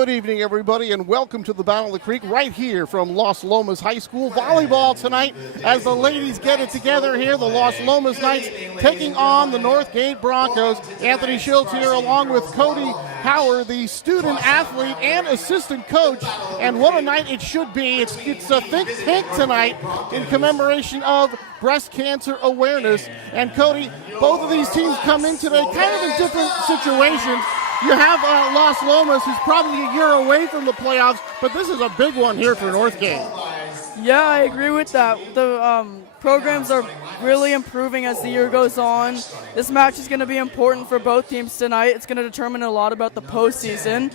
Good evening, everybody, and welcome to the Battle of the Creek right here from Las Lomas High School. Volleyball tonight as the ladies get it together here. The Las Lomas Knights taking on the Northgate Broncos. Anthony Schultz here along with Cody Howard, the student athlete and assistant coach. And what a night it should be. It's a Think Pink tonight in commemoration of breast cancer awareness. And Cody, both of these teams come in today kind of in different situations. You have Las Lomas, who's probably a year away from the playoffs, but this is a big one here for Northgate. Yeah, I agree with that. The programs are really improving as the year goes on. This match is going to be important for both teams tonight. It's going to determine a lot about the postseason.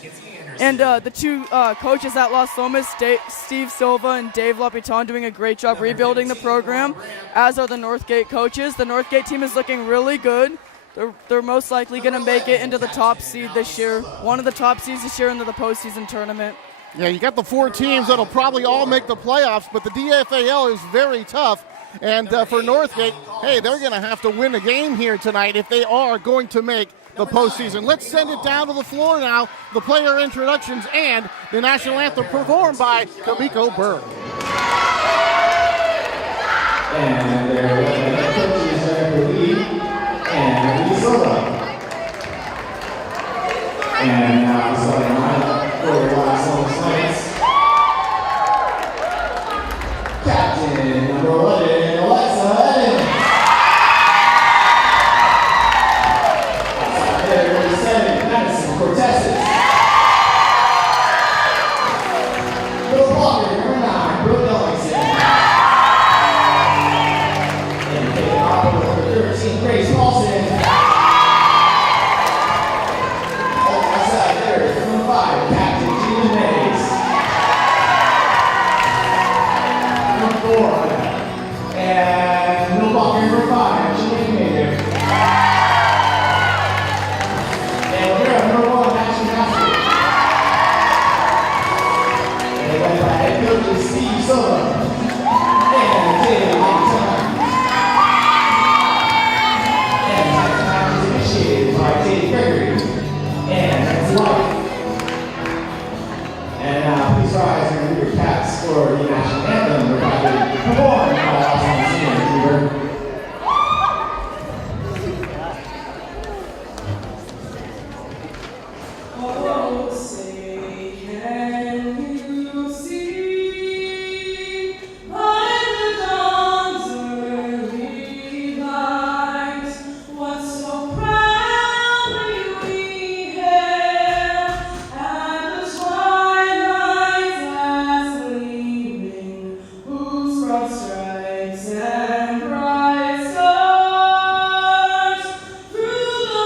And the two coaches at Las Lomas, Steve Silva and Dave Lapitan, doing a great job rebuilding the program, as are the Northgate coaches. The Northgate team is looking really good. They're most likely going to make it into the top seed this year, one of the top seeds this year into the postseason tournament. Yeah, you got the four teams that'll probably all make the playoffs, but the DFAL is very tough. And for Northgate, hey, they're going to have to win a game here tonight if they are going to make the postseason. Let's send it down to the floor now. The player introductions and the national anthem performed by Kamiko Burke. And their coaches are the lead. And now starting lineup for the Las Lomas Knights. Captain number 11, Alexa. Outside there, number 7, Madison Cortez. Middle blocker, number 9, Brooke Ellingson. And taking off with number 13, Grace Paulson. Captain Gina Mays. Number 4. And middle blocker number 5, Julie Mayer. And we're at number 1, Ashley Master. And led by head coaches Steve Silva and Dave Lapitan. And tonight's match is initiated by Dave Gregory and his wife. And now, please rise and move your caps for the national anthem, provided performed by Las Lomas Senior. Oh, say, can you see by the dawn's early light what so proudly we hailed at the twilight's last gleaming, whose broad stripes and bright stars through the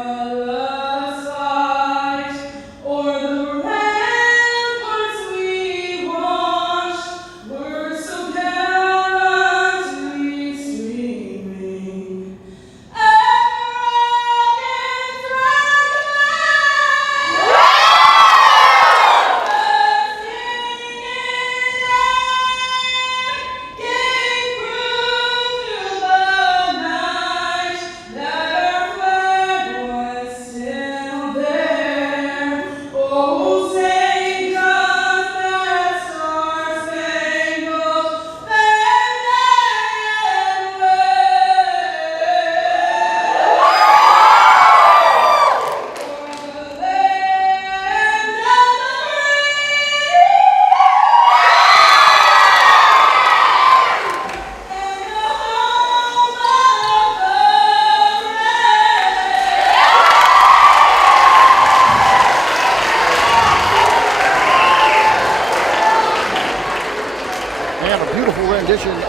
perilous fight o'er the ramparts we watched were so gallantly streaming.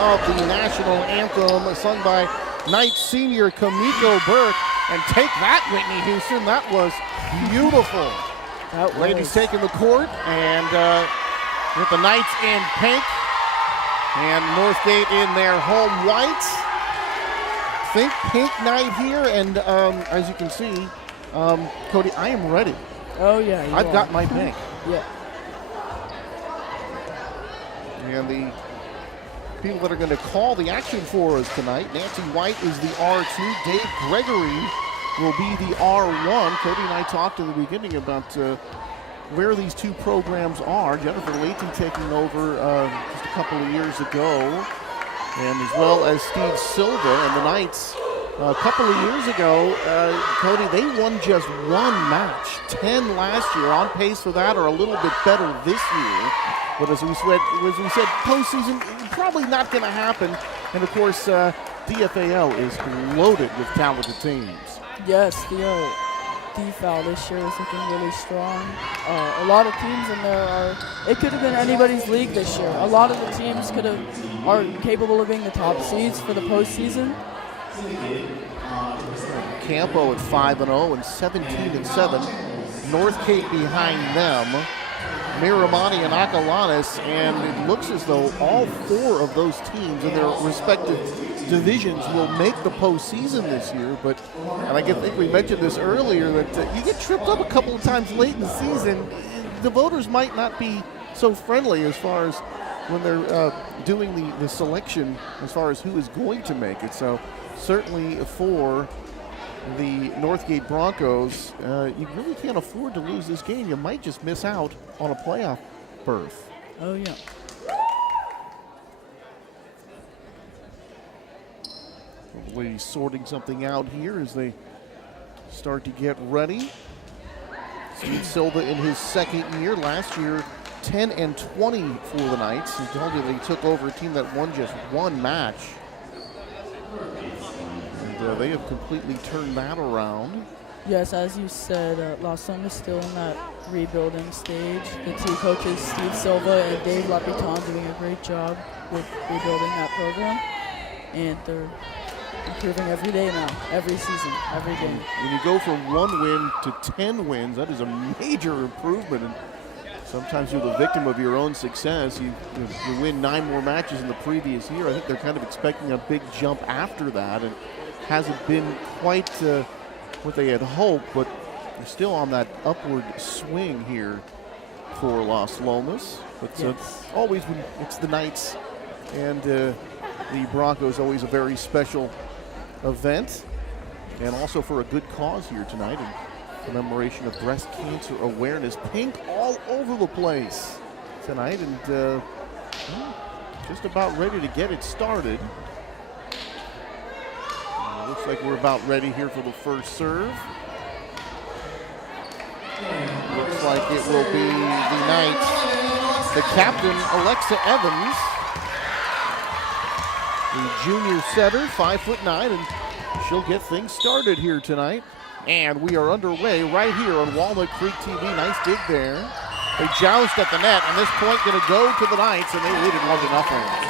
Of the national anthem sung by Knights senior Kamiko Burke. And take that, Whitney Houston. That was beautiful. Ladies taking the court, and with the Knights in pink and Northgate in their home whites. Think pink night here, and as you can see, Cody, I am ready. Oh, yeah. I've got my pink. Yeah. And the people that are going to call the action for us tonight, Nancy White is the R2, Dave Gregory will be the R1. Cody and I talked in the beginning about where these two programs are. Jennifer Layton taking over just a couple of years ago, and as well as Steve Silva and the Knights. A couple of years ago, Cody, they won just one match, 10 last year, on pace for that or a little bit better this year. But as we said, postseason probably not going to happen. And of course, DFAL is loaded with talented teams. Yes, the DFAL this year is looking really strong. A lot of teams in there it could have been anybody's league this year. A lot of the teams are capable of being the top seeds for the postseason. Campo at 5-0 and 17-7. Northgate behind them. Miramani and Acalanes, and it looks as though all four of those teams in their respective divisions will make the postseason this year. But, and I think we mentioned this earlier, that you get tripped up a couple of times late in the season. The voters might not be so friendly as far as when they're doing the selection as far as who is going to make it. So certainly for the Northgate Broncos, you really can't afford to lose this game. You might just miss out on a playoff berth. Oh, yeah. Probably sorting something out here as they start to get ready. Steve Silva in his second year. Last year, 10-20 for the Knights. He told you that he took over a team that won just one match. And they have completely turned that around. Yes, as you said, Las Lomas is still in that rebuilding stage. The two coaches, Steve Silva and Dave Lapitan, doing a great job with rebuilding that program. And they're improving every day now, every season, every game. When you go from 1 win to 10 wins, that is a major improvement. And sometimes you're the victim of your own success. You win 9 more matches in the previous year. I think they're kind of expecting a big jump after that, and hasn't been quite what they had hoped, but they're still on that upward swing here for Las Lomas. But yes. Always when it's the Knights and the Broncos, always a very special event, and also for a good cause here tonight in commemoration of Breast Cancer Awareness. Pink all over the place tonight, and just about ready to get it started. Looks like we're about ready here for the first serve. Looks like it will be the Knights, the captain, Alexa Evans, the junior setter, 5'9", and she'll get things started here tonight. And we are underway right here on Walnut Creek TV. Nice dig there. They joust at the net, and this point going to go to the Knights, and they lead it 1-0.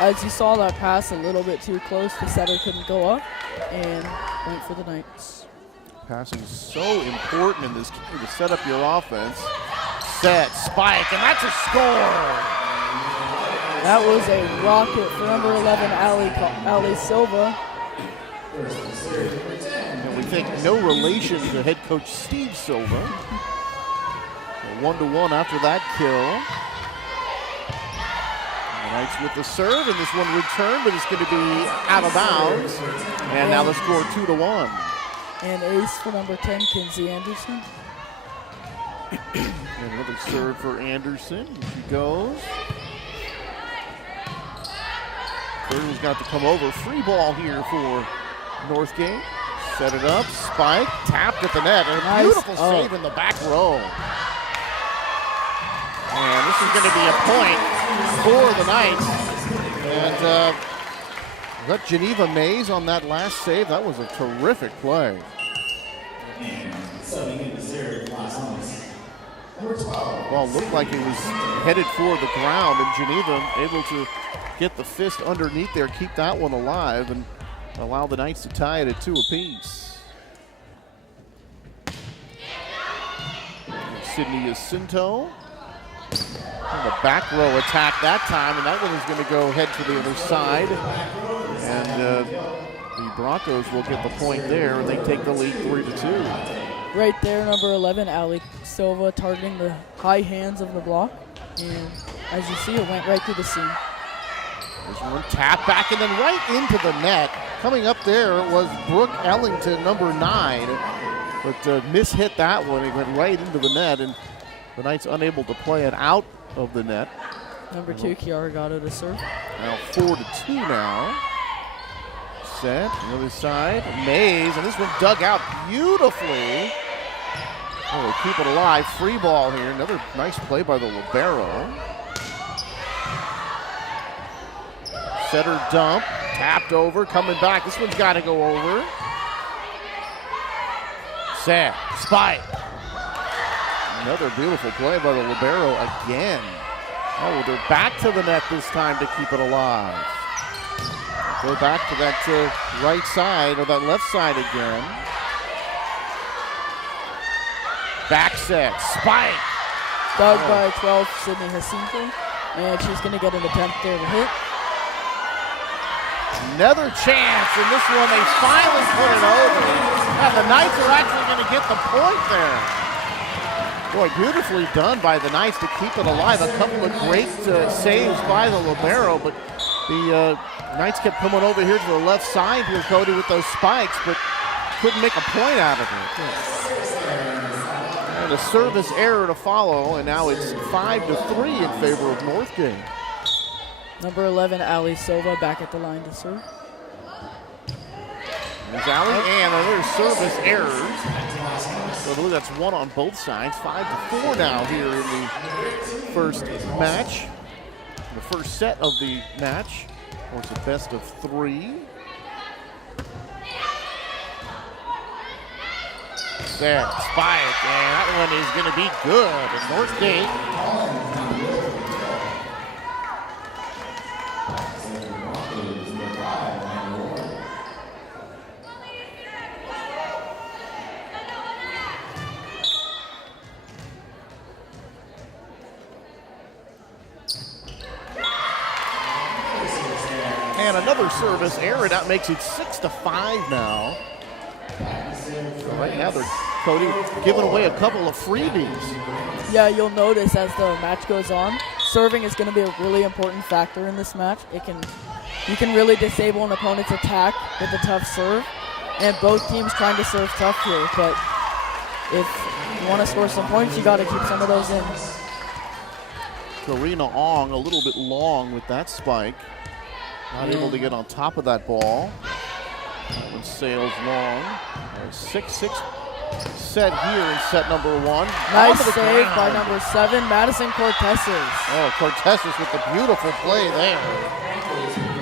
As you saw that pass a little bit too close, the setter couldn't go up and went for the Knights. Passing is so important in this game to set up your offense. Set, spike, and that's a score! That was a rocket for number 11, Ali Silva. And we think no relation to head coach Steve Silva. 1-1 after that kill. Knights with the serve, and this one returned, but it's going to be out of bounds. And now the score 2-1. And ace for number 10, Kinsey Anderson. And another serve for Anderson. Here she goes. Third one's got to come over. Free ball here for Northgate. Set it up, spike, tapped at the net, and a beautiful save in the back row. And this is going to be a point for the Knights. And got Geneva Mays on that last save. That was a terrific play. The ball looked like it was headed for the ground, and Geneva able to get the fist underneath there, keep that one alive, and allow the Knights to tie it at 2 apiece. Sydney Jacinto. And the back row attack that time, and that one is going to go head to the other side. And the Broncos will get the point there, and they take the lead 3-2. Right there, number 11, Ali Silva, targeting the high hands of the block. And as you see, it went right through the seam. There's one tap back and then right into the net. coming up there was Brooke Ellington, number 9, but mishit that one. It went right into the net, and the Knights unable to play it out of the net. Number 2, Kiara got it to serve. Now 4-2 now. Set, the other side, Mays, and this one dug out beautifully. Oh, they keep it alive. Free ball here. Another nice play by the libero. Setter dump, tapped over, coming back. This one's got to go over. Set, spike. Another beautiful play by the libero again. Oh, they're back to the net this time to keep it alive. Go back to that right side or that left side again. Back set, spike. Dug by 12, Sydney Jacinto, and she's going to get an attempt there to hit. Another chance, and this one they finally put it over. And the Knights are actually going to get the point there. Boy, beautifully done by the Knights to keep it alive. A couple of great saves by the libero, but the Knights kept coming over here to the left side here, Cody, with those spikes, but couldn't make a point out of it. And a service error to follow, and now it's 5-3 in favor of Northgate. Number 11, Ali Silva, back at the line to serve. There's Ali, and another service error. So I believe that's one on both sides. 5-4 now here in the first match. The first set of the match. Of course, a best of 3. Set, spike, and that one is going to be good. And Northgate and another service error. That makes it 6-5 now. So right now they're, Cody, giving away a couple of freebies. Yeah, you'll notice as the match goes on, serving is going to be a really important factor in this match. You can really disable an opponent's attack with a tough serve, and both teams trying to serve tough here. But if you want to score some points, you got to keep some of those in. Karina Ong a little bit long with that spike. Not able to get on top of that ball. That one sails long. 6-6 set here in set number 1. Nice save by number 7, Madison Cortezes. Oh, Cortezes with the beautiful play there.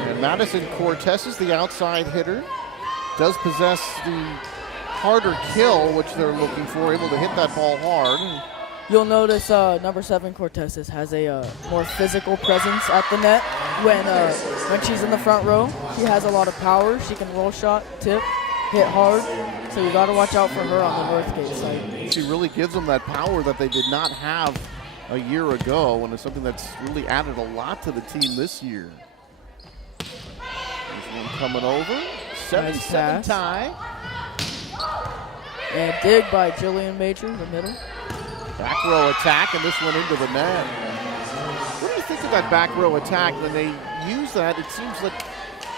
And Madison Cortezes, the outside hitter, does possess the harder kill, which they're looking for, able to hit that ball hard. You'll notice number 7, Cortezes, has a more physical presence at the net when she's in the front row. She has a lot of power. She can roll shot, tip, hit hard. So you got to watch out for her on the Northgate side. She really gives them that power that they did not have a year ago, and it's something that's really added a lot to the team this year. There's one coming over. 7-7 tie. And dig by Jillian Major, the middle. Back row attack, and this one into the net. What do you think of that back row attack? When they use that, it seems like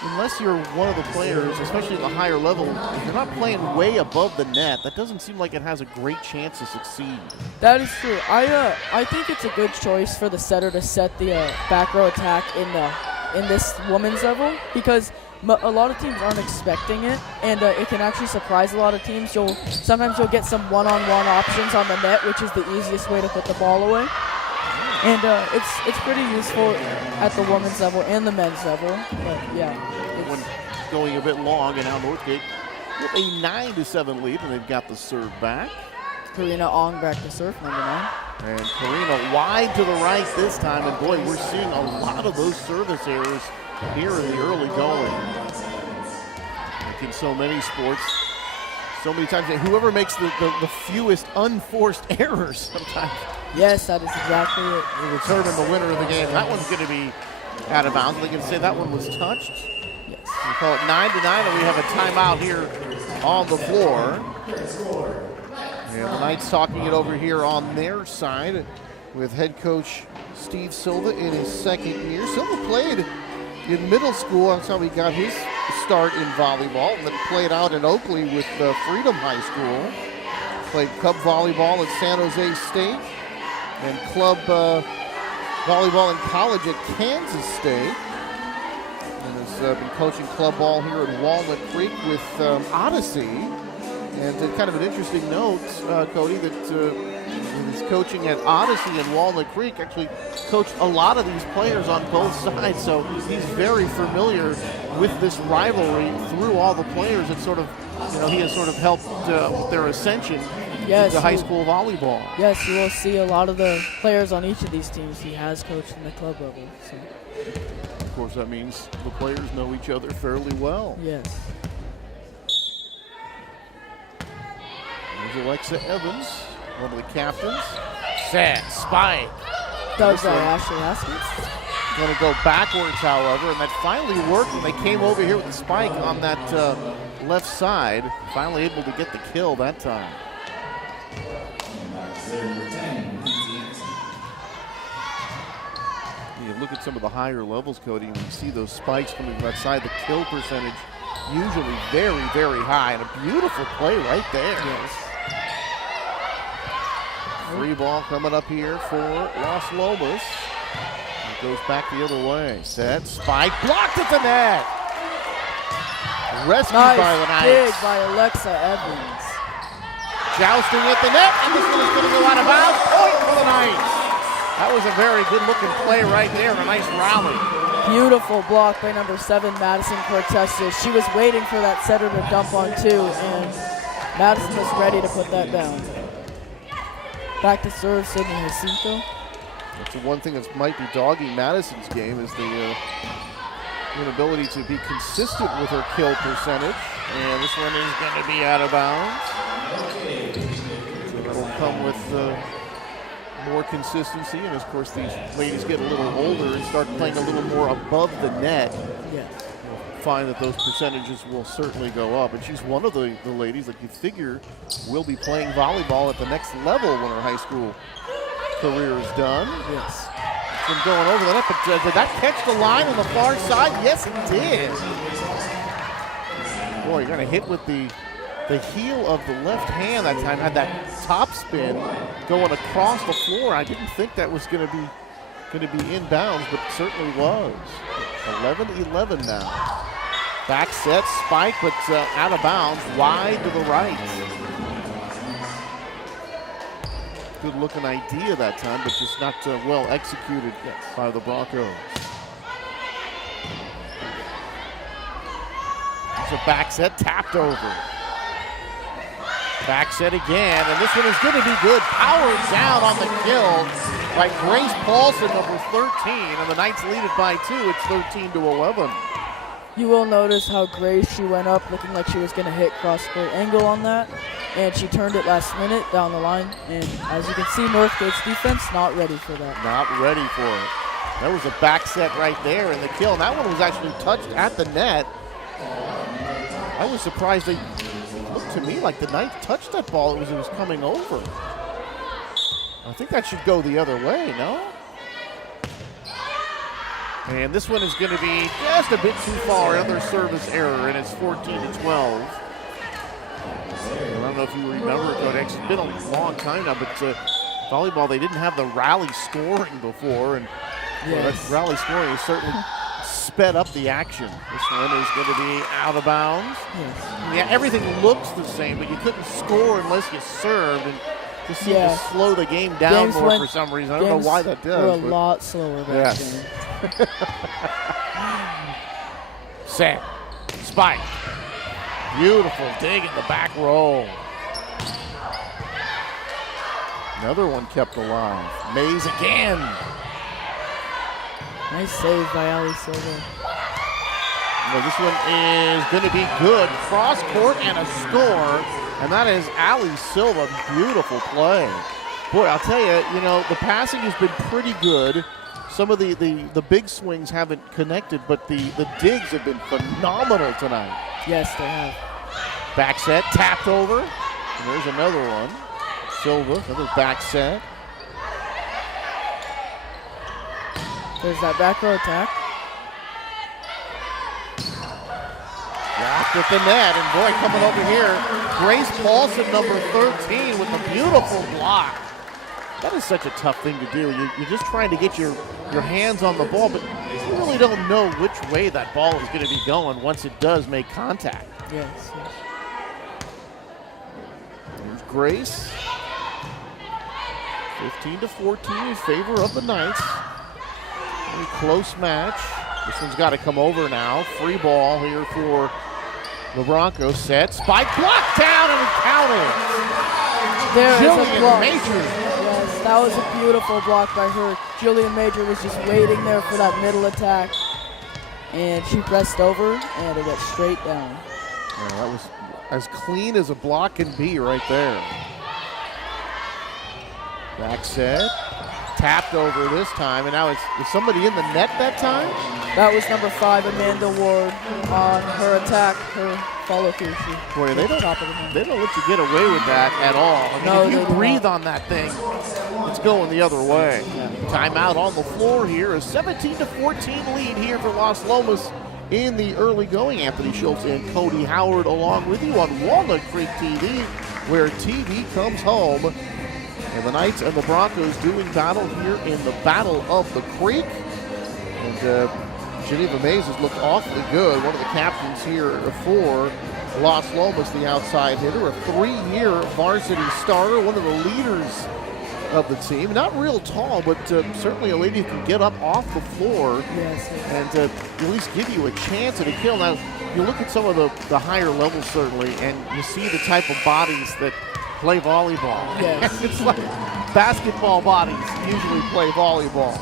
unless you're one of the players, especially at the higher level, if you're not playing way above the net, that doesn't seem like it has a great chance to succeed. That is true. I think it's a good choice for the setter to set the back row attack in this women's level, because a lot of teams aren't expecting it, and it can actually surprise a lot of teams. Sometimes you'll get some one-on-one options on the net, which is the easiest way to put the ball away. And it's pretty useful at the women's level and the men's level. But yeah, one going a bit long, and now Northgate with a 9-7 lead, and they've got the serve back. Karina Ong back to serve, number 9. And Karina wide to the right this time, and boy, we're seeing a lot of those service errors here in the early going. Like in so many sports, so many times, whoever makes the fewest unforced errors sometimes. Yes, that is exactly it. Will determine the winner of the game. That one's going to be out of bounds. They can say that one was touched. Yes. We call it 9-9, and we have a timeout here on the floor. And the Knights talking it over here on their side with head coach Steve Silva in his second year. Silva played in middle school. That's how he got his start in volleyball, and then played out in Oakley with Freedom High School. Played club volleyball at San Jose State and club volleyball in college at Kansas State. And has been coaching club ball here at Walnut Creek with Odyssey. And kind of an interesting note, Cody, that he's coaching at Odyssey in Walnut Creek. Actually coached a lot of these players on both sides, so he's very familiar with this rivalry through all the players. It's sort of, he has sort of helped with their ascension to high school volleyball. Yes, you will see a lot of the players on each of these teams he has coached in the club level. So. Of course, that means the players know each other fairly well. Yes. There's Alexa Evans, one of the captains. Set, spike. That was Ashley Haskins. Going to go backwards, however, and that finally worked when they came over here with the spike on that left side. Finally able to get the kill that time. You look at some of the higher levels, Cody, and you see those spikes coming from that side. The kill percentage usually very, very high, and a beautiful play right there. Yes. Free ball coming up here for Las Lomas. It goes back the other way. Set, spike, blocked at the net. Rescued by the Knights. Dig by Alexa Evans. Jousting at the net, and this one is going to go out of bounds. Point for the Knights. That was a very good-looking play right there, and a nice rally. Beautiful block by number 7, Madison Cortez. She was waiting for that setter to dump on 2, and Madison was ready to put that down. Back to serve, Sydney Jacinto. That's the one thing that might be dogging Madison's game is the inability to be consistent with her kill percentage. And this one is going to be out of bounds. So that'll come with more consistency. And of course, these ladies get a little older and start playing a little more above the net. Yes. Find that those percentages will certainly go up. And she's one of the ladies that you figure will be playing volleyball at the next level when her high school career is done. Yes. It's been going over the net, but did that catch the line on the far side? Yes, it did. Boy, you're going to hit with the heel of the left hand that time. Had that top spin going across the floor. I didn't think that was going to be inbounds, but it certainly was. 11-11 now. Back set, spike, but out of bounds, wide to the right. Good looking idea that time, but just not well executed by the Broncos. It's a back set, tapped over. Back set again, and this one is going to be good. Powered down on the kill by Grace Paulson, number 13, and the Knights lead it by 2. It's 13-11. You will notice how Grace, she went up looking like she was going to hit cross-court angle on that, and she turned it last minute down the line. And as you can see, Northgate's defense not ready for that. Not ready for it. That was a back set right there in the kill, and that one was actually touched at the net. I was surprised. They looked to me like the Knights touched that ball as it was coming over. I think that should go the other way, no? And this one is going to be just a bit too far. Another service error, and it's 14-12. I don't know if you remember it, but it's been a long time now, but volleyball, they didn't have the rally scoring before, and that rally scoring has certainly sped up the action. This one is going to be out of bounds. Yes. Yeah, everything looks the same, but you couldn't score unless you served, and just seemed to slow the game down more for some reason. I don't know why that does. Were a lot slower back then. Set, spike, beautiful dig in the back row. Another one kept alive. Mays again. Nice save by Ali Silva. Well, this one is going to be good. Cross court and a score, and that is Ali Silva. Beautiful play. Boy, I'll tell you, the passing has been pretty good. Some of the big swings haven't connected, but the digs have been phenomenal tonight. Yes, they have. Back set, tapped over. And there's another one. Silva, another back set. There's that back row attack. Blocked at the net, and boy, coming over here, Grace Paulson, number 13, with a beautiful block. That is such a tough thing to do. You're just trying to get your hands on the ball, but you really don't know which way that ball is going to be going once it does make contact. Yes. There's Grace. 15-14 in favor of the Knights. Very close match. This one's got to come over now. Free ball here for the Broncos. Set, spike, blocked down, and counted. There is a Jillian block. Major. Yes, that was a beautiful block by her. Jillian Major was just waiting there for that middle attack, and she pressed over, and it went straight down. Yeah, that was as clean as a block can be right there. Back set, tapped over this time, and now is somebody in the net that time? That was number 5, Amanda Ward, on her attack, her follow through. Boy, they don't let you get away with that at all. I mean, No, if you they do breathe not. on that thing, it's going the other way. Timeout on the floor here. A 17-14 lead here for Las Lomas in the early going. Anthony Schultz and Cody Howard along with you on Walnut Creek TV, where TV comes home. And the Knights and the Broncos doing battle here in the Battle of the Creek. And Geneva Mays has looked awfully good. One of the captains here for Las Lomas, the outside hitter, a 3-year varsity starter, one of the leaders of the team. Not real tall, but certainly a lady who can get up off the floor and at least give you a chance at a kill. Now, you look at some of the higher levels, certainly, and you see the type of bodies that play volleyball. Yes. It's like basketball bodies usually play volleyball.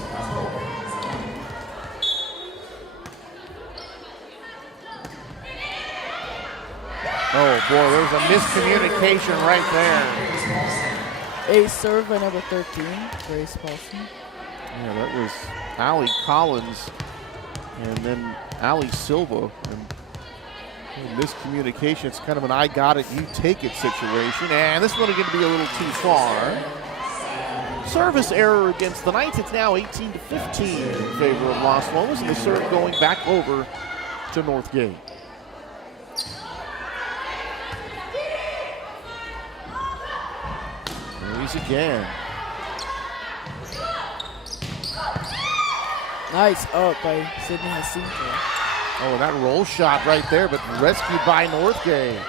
Oh boy, there's a miscommunication right there. A serve by number 13, Grace Paulson. Yeah, that was Allie Collins and then Allie Silva. And miscommunication, it's kind of an I got it, you take it situation. And this one is going to be a little too far. Service error against the Knights. It's now 18-15 in favor of Las Lomas, and the serve going back over to Northgate. There he's again. Nice up by Sydney Jacinto. Oh, that roll shot right there, but rescued by Northgate.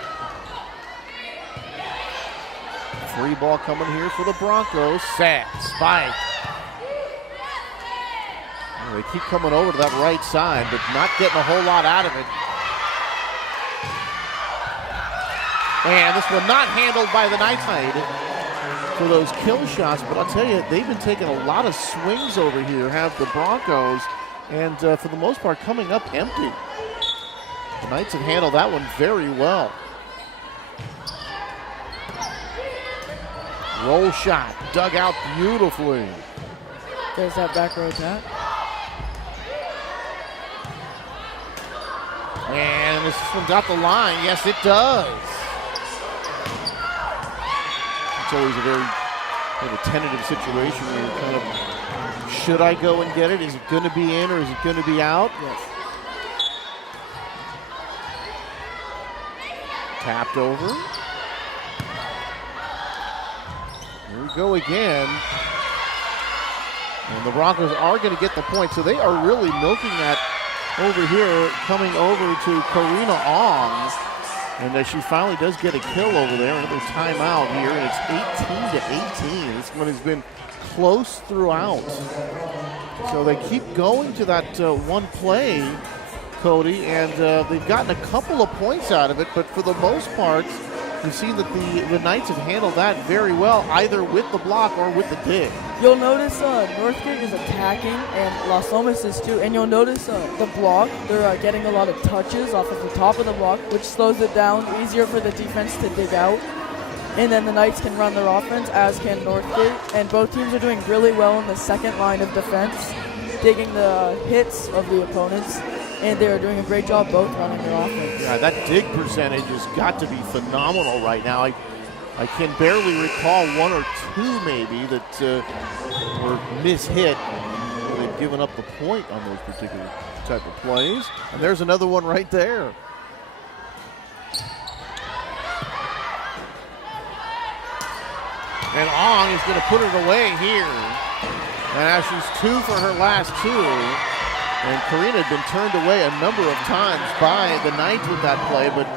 Free ball coming here for the Broncos. Set, spike. They keep coming over to that right side, but not getting a whole lot out of it. And this one not handled by the Knights for those kill shots, but I'll tell you, they've been taking a lot of swings over here, have the Broncos, and for the most part coming up empty. The Knights have handled that one very well. Roll shot, dug out beautifully. There's that back row tap. And this one got the line. Yes, it does. It's always a very kind of tentative situation where you're kind of, should I go and get it? Is it going to be in or is it going to be out? Yes. Tapped over. Here we go again. And the Broncos are going to get the point. So they are really milking that over here, coming over to Karina Ong. And she finally does get a kill over there. Another timeout here, and it's 18-18. This one has been close throughout. So they keep going to that one play, Cody, and they've gotten a couple of points out of it, but for the most part, you see that the Knights have handled that very well, either with the block or with the dig. You'll notice Northgate is attacking, and Las Lomas is too. And you'll notice the block, they're getting a lot of touches off of the top of the block, which slows it down, easier for the defense to dig out. And then the Knights can run their offense, as can Northgate. And both teams are doing really well in the second line of defense, digging the hits of the opponents. And they're doing a great job both running their offense. Yeah, that dig percentage has got to be phenomenal right now. I can barely recall one or two maybe that were mishit. They've given up the point on those particular type of plays. And there's another one right there. And Ong is going to put it away here. And now she's 2 for her last 2. And Karina had been turned away a number of times by the Knights with that play, but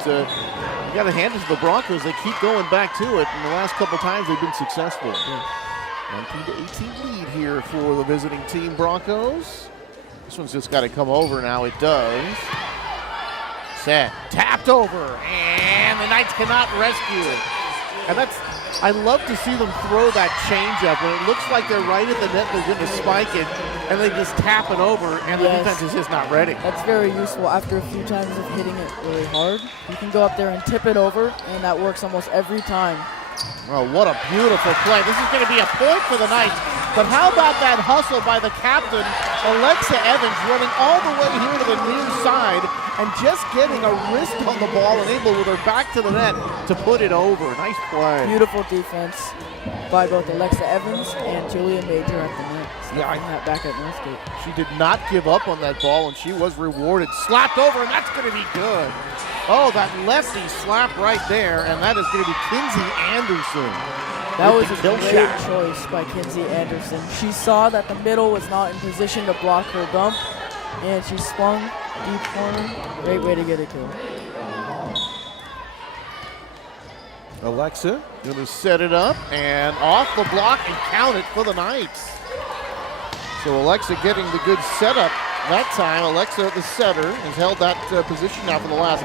you got to hand it to the Broncos. They keep going back to it, and the last couple times they've been successful. 19-18 lead here for the visiting team Broncos. This one's just got to come over now. It does. Set, tapped over, and the Knights cannot rescue it. And I love to see them throw that changeup when it looks like they're right at the net, they're going to spike it, and they just tap it over, and the defense is just not ready. That's very useful. After a few times of hitting it really hard, you can go up there and tip it over, and that works almost every time. Oh, what a beautiful play. This is going to be a point for the Knights. But how about that hustle by the captain, Alexa Evans, running all the way here to the near side and just getting a wrist on the ball and able with her back to the net to put it over. Nice play. Beautiful defense by both Alexa Evans and Julia Major at the net. Snapping that back at Northgate. She did not give up on that ball, and she was rewarded. Slapped over, and that's going to be good. Oh, that lefty slap right there, and that is going to be Kinsey Anderson. That was a great choice by Kinsey Anderson. She saw that the middle was not in position to block her dump, and she swung deep corner. Great way to get a kill. Alexa going to set it up, and off the block and count it for the Knights. So Alexa getting the good setup that time. Alexa, the setter, has held that position now for the last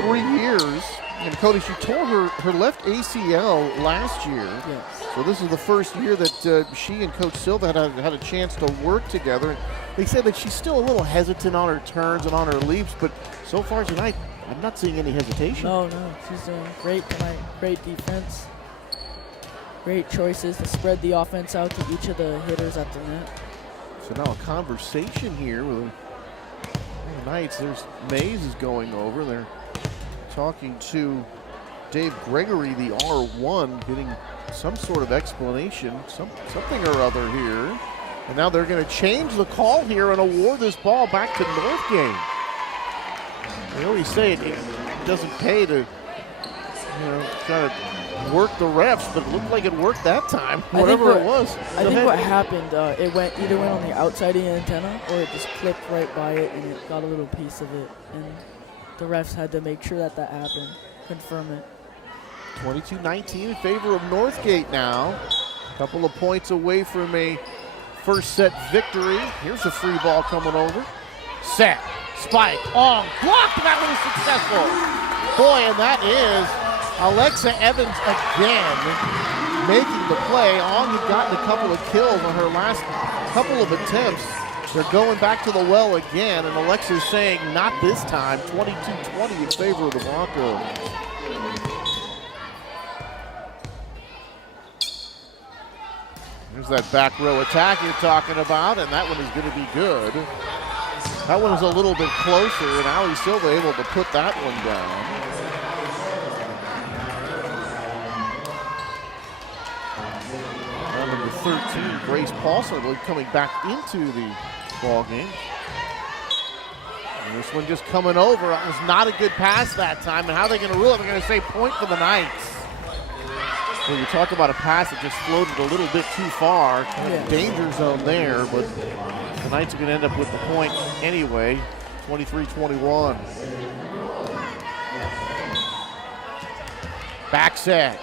3 years. And Cody, she tore her left ACL last year. Yes. So this is the first year that she and Coach Silva had a chance to work together. They said that she's still a little hesitant on her turns and on her leaps, but so far tonight, I'm not seeing any hesitation. No, she's doing great tonight. Great defense. Great choices to spread the offense out to each of the hitters at the net. So now a conversation here with the Knights. There's Mays is going over. They're talking to Dave Gregory, the R1, getting some sort of explanation, something or other here. And now they're going to change the call here and award this ball back to Northgate. They always say it doesn't pay to, try to work the refs, but it looked like it worked that time, whatever it was. I think what happened, it either went on the outside of the antenna or it just clipped right by it and it got a little piece of it. And the refs had to make sure that happened, confirm it. 22-19 in favor of Northgate now. A couple of points away from a first set victory. Here's a free ball coming over. Set, spike, blocked, that one is successful. Boy, and that is Alexa Evans again making the play. Ong had gotten a couple of kills on her last couple of attempts. They're going back to the well again, and Alexa's saying not this time. 22-20 in favor of the Broncos. There's that back row attack you're talking about, and that one is going to be good. That one was a little bit closer, and Ali Silva able to put that one down. Number 13, Grace Paulson, coming back into the ball game. And this one just coming over. It was not a good pass that time, and how are they going to rule it? They're going to say point for the Knights. Well, you talk about a pass that just floated a little bit too far, kind of danger zone there, but the Knights are going to end up with the point anyway, 23-21. Back set,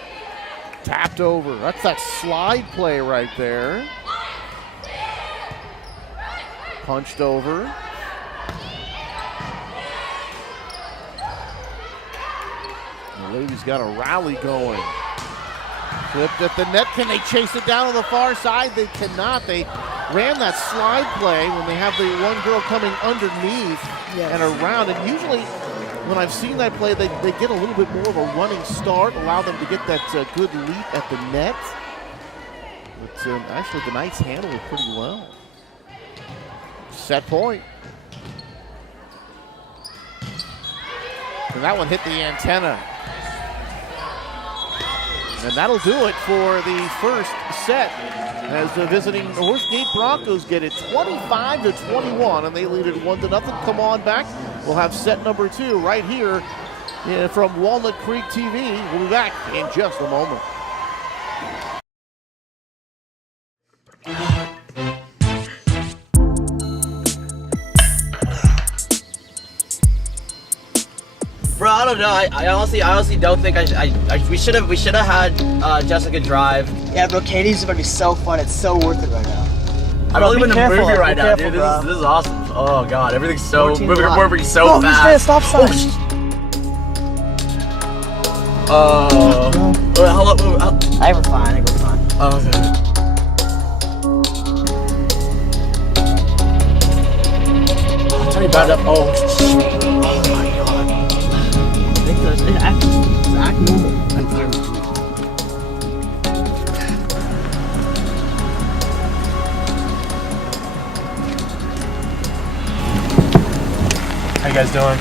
tapped over. That's that slide play right there. Punched over. The ladies got a rally going. Flipped at the net. Can they chase it down on the far side? They cannot. They ran that slide play when they have the one girl coming underneath and around. And usually when I've seen that play, they get a little bit more of a running start, allow them to get that good leap at the net. But actually the Knights handled it pretty well. Set point. And that one hit the antenna. And that'll do it for the first set as the visiting Northgate Broncos get it 25-21, and they lead it 1-0. Come on back. We'll have set number 2 right here from Walnut Creek TV. We'll be back in just a moment. No. I honestly don't think we should have had Jessica drive. Yeah, bro, Katie's gonna be so fun. It's so worth it right now. I really want to move you right now, careful, dude. This is awesome. Oh god, everything's so moving so Bro, fast. he's stop sign. Hello. I think we're fine. Oh, okay. I'll tell you about it. Oh my god. It's act normal. How you guys doing?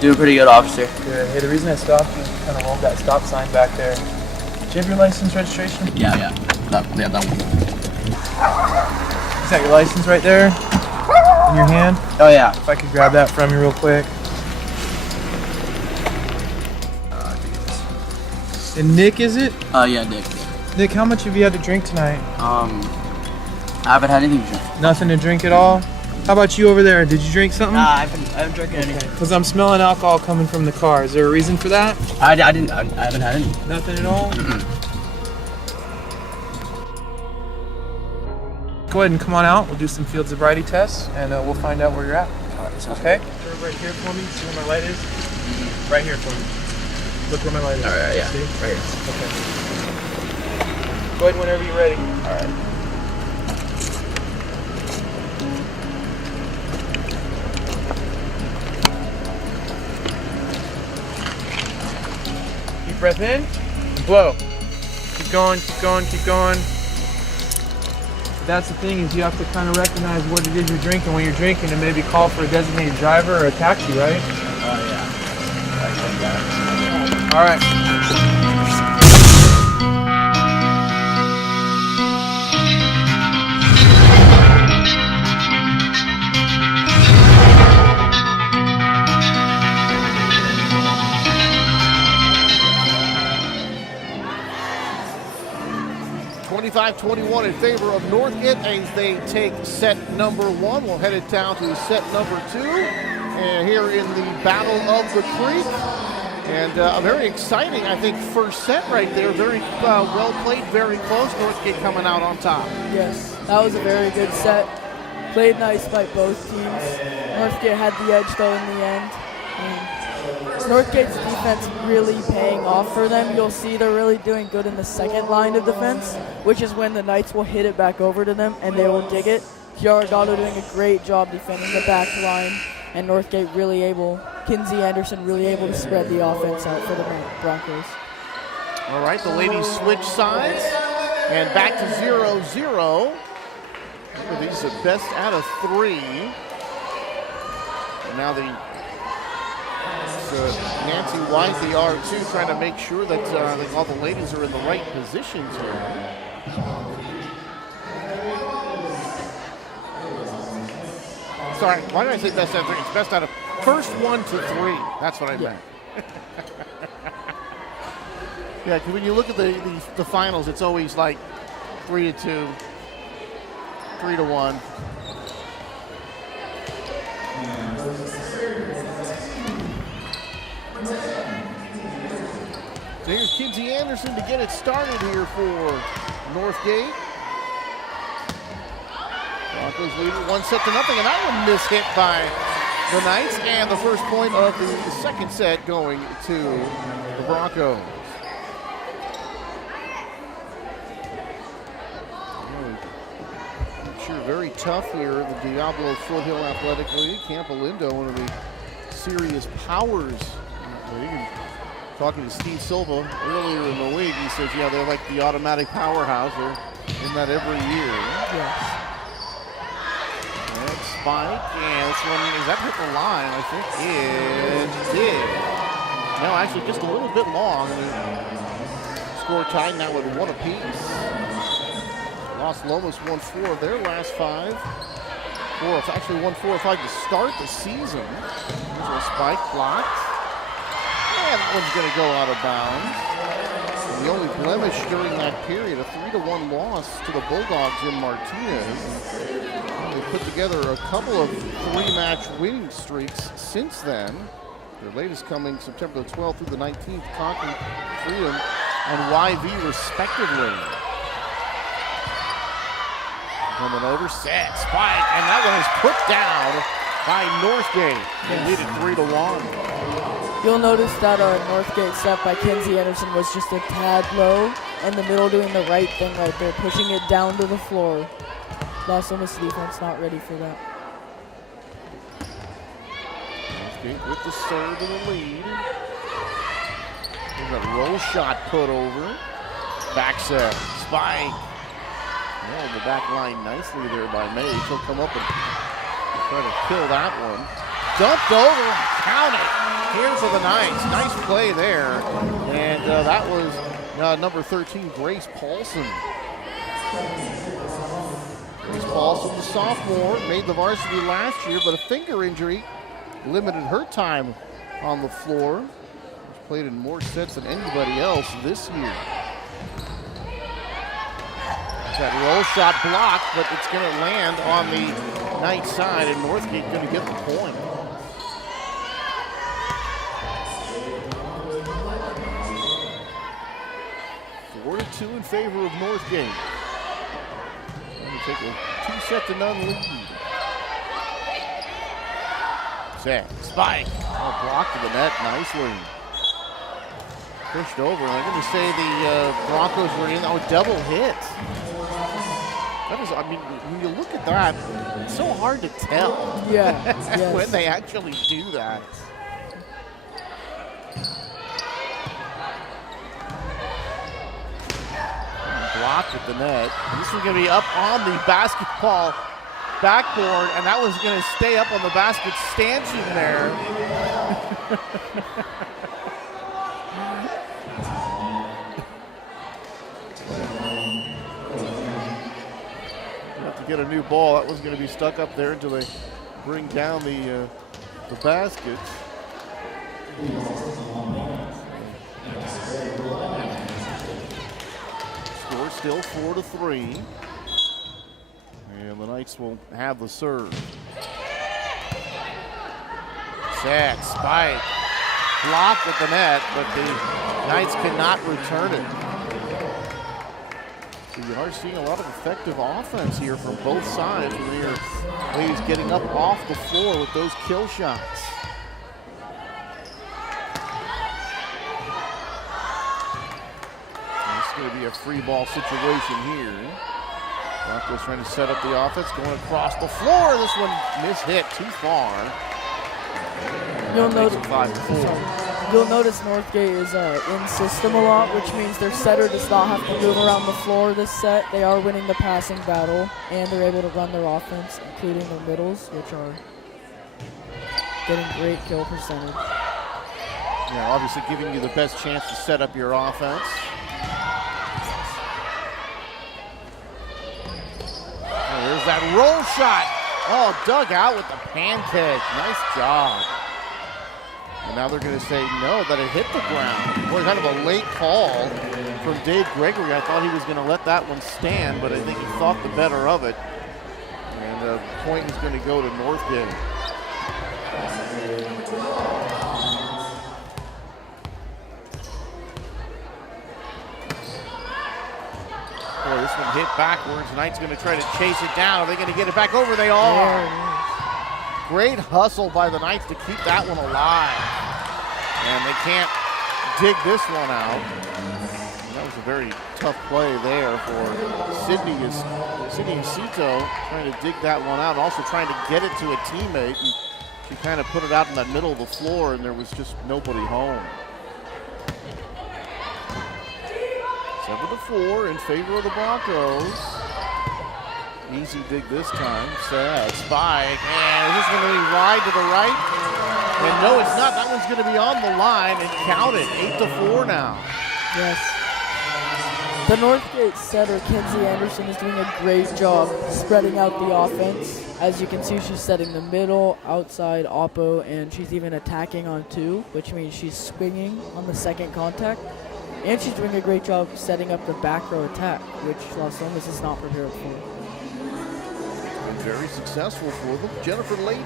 Doing pretty good, officer. Good. Hey, the reason I stopped you is kind of rolled that stop sign back there. Do you have your license registration? Yeah. That one. Is that your license right there? In your hand? Oh yeah. If I could grab that from you real quick. And Nick, is it? Yeah, Nick. Nick, how much have you had to drink tonight? I haven't had anything to drink. Nothing to drink at all? How about you over there? Did you drink something? Nah, I haven't drinking anything. Because I'm smelling alcohol coming from the car. Is there a reason for that? I haven't had any. Nothing at all? Go ahead and come on out. We'll do some field sobriety tests, and we'll find out where you're at. Okay? Turn right here for me. See where my light is? Right here for me. Look where my light is. All right, yeah. See? Right here. Okay. Go ahead whenever you're ready. All right. Deep breath in, blow. Keep going. That's the thing, is you have to kind of recognize what it is you're drinking when you're drinking, and maybe call for a designated driver or a taxi, right? Yeah. All right. (25-21) in favor of Northgate as they take set number 1. We'll head it down to set number 2. And here in the Battle of the Creek. And a very exciting, I think, first set right there. Very well played, very close. Northgate coming out on top. Yes, that was a very good set. Played nice by both teams. Northgate had the edge though in the end. And Northgate's defense really paying off for them. You'll see they're really doing good in the second line of defense, which is when the Knights will hit it back over to them and they will dig it. Giaragato doing a great job defending the back line, and Northgate Kinsey Anderson really able to spread the offense out for the Broncos. All right, the ladies switch sides and back to 0-0. Remember, these are best out of 3. And now Nancy White, the R2, trying to make sure that all the ladies are in the right positions here. Sorry, why did I say best out of 3? It's best out of first 1 to 3. That's what I meant. Yeah, because when you look at the finals, it's always like 3-2, 3-1. There's Kinsey Anderson to get it started here for Northgate. Broncos lead 1-0, and that one mishit by the Knights, and the first point of the second set going to the Broncos. Sure, very tough here at the Diablo Foothill Athletic League. Campolindo, one of the serious powers. Talking to Steve Silva earlier in the league, he says, yeah, they're like the automatic powerhouse. They're in that every year. Yes. And spike, and this one, is that hit the line? I think it did. No, actually just a little bit long. Score tied now with 1 apiece. Las Lomas won 4 of their last 5. Actually won 4 or 5 to start the season. There's a spike blocked. And that one's going to go out of bounds. And the only blemish during that period, a 3-1 loss to the Bulldogs in Martinez. They put together a couple of 3-match winning streaks since then. Their latest coming September the 12th through the 19th, Concord, Freedom, and YV respectively. Coming over, set, spike, and that one is put down by Northgate. They lead it 3-1. You'll notice that Northgate set by Kenzie Anderson was just a tad low in the middle, doing the right thing right there, pushing it down to the floor. Las Lomas defense not ready for that. Northgate with the serve and the lead. There's that roll shot put over. Back set, spike. Oh, on the back line nicely there by May. She'll come up and try to kill that one. Dumped over, count it. Here for the Knights. Nice play there. And that was number 13, Grace Paulson. Grace Paulson, the sophomore, made the varsity last year, but a finger injury limited her time on the floor. She's played in more sets than anybody else this year. That roll shot blocked, but it's going to land on the Knights side, and Northgate going to get the point. Four to 2 in favor of Northgate. Going to take a 2-set-0 lead. Set, spike, blocked to the net nicely. Pushed over. I'm going to say the Broncos were in. Oh, double hit. That is, I mean, when you look at that, it's so hard to tell. Yeah. Yes. When they actually do that. Blocked at the net. And this one's going to be up on the basketball backboard, and that one's going to stay up on the basket stanchion there. Have to get a new ball. That one's going to be stuck up there until they bring down the basket. Score still 4-3. And the Knights will have the serve. Set, spike, blocked at the net, but the Knights cannot return it. So you are seeing a lot of effective offense here from both sides. Ladies getting up off the floor with those kill shots. And this is going to be a free ball situation here. Broncos trying to set up the offense, going across the floor. This one mishit too far. You'll notice Northgate is in system a lot, which means their setter does not have to move around the floor this set. They are winning the passing battle, and they're able to run their offense, including their middles, which are getting great kill percentage. Yeah, obviously giving you the best chance to set up your offense. Oh, there's that roll shot. Oh, dug out with the pancake. Nice job. And now they're going to say no, that it hit the ground. Boy, kind of a late call from Dave Gregory. I thought he was going to let that one stand, but I think he thought the better of it. And the point is going to go to Northgate. Boy, this one hit backwards. Knight's going to try to chase it down. Are they going to get it back over? They are. Great hustle by the Knights to keep that one alive. And they can't dig this one out. And that was a very tough play there for Sydney Isito, trying to dig that one out, also trying to get it to a teammate. And she kind of put it out in that middle of the floor, and there was just nobody home. 7-4 in favor of the Broncos. Easy dig this time. Sad spike. And is this going to be wide to the right? And no, it's not. That one's going to be on the line and count it. 8-4 now. Yes. The Northgate setter, Kenzie Anderson, is doing a great job spreading out the offense. As you can see, she's setting the middle, outside, oppo, and she's even attacking on two, which means she's swinging on the second contact. And she's doing a great job setting up the back row attack, which Las Lomas is not prepared for. Very successful for them. Jennifer Leahy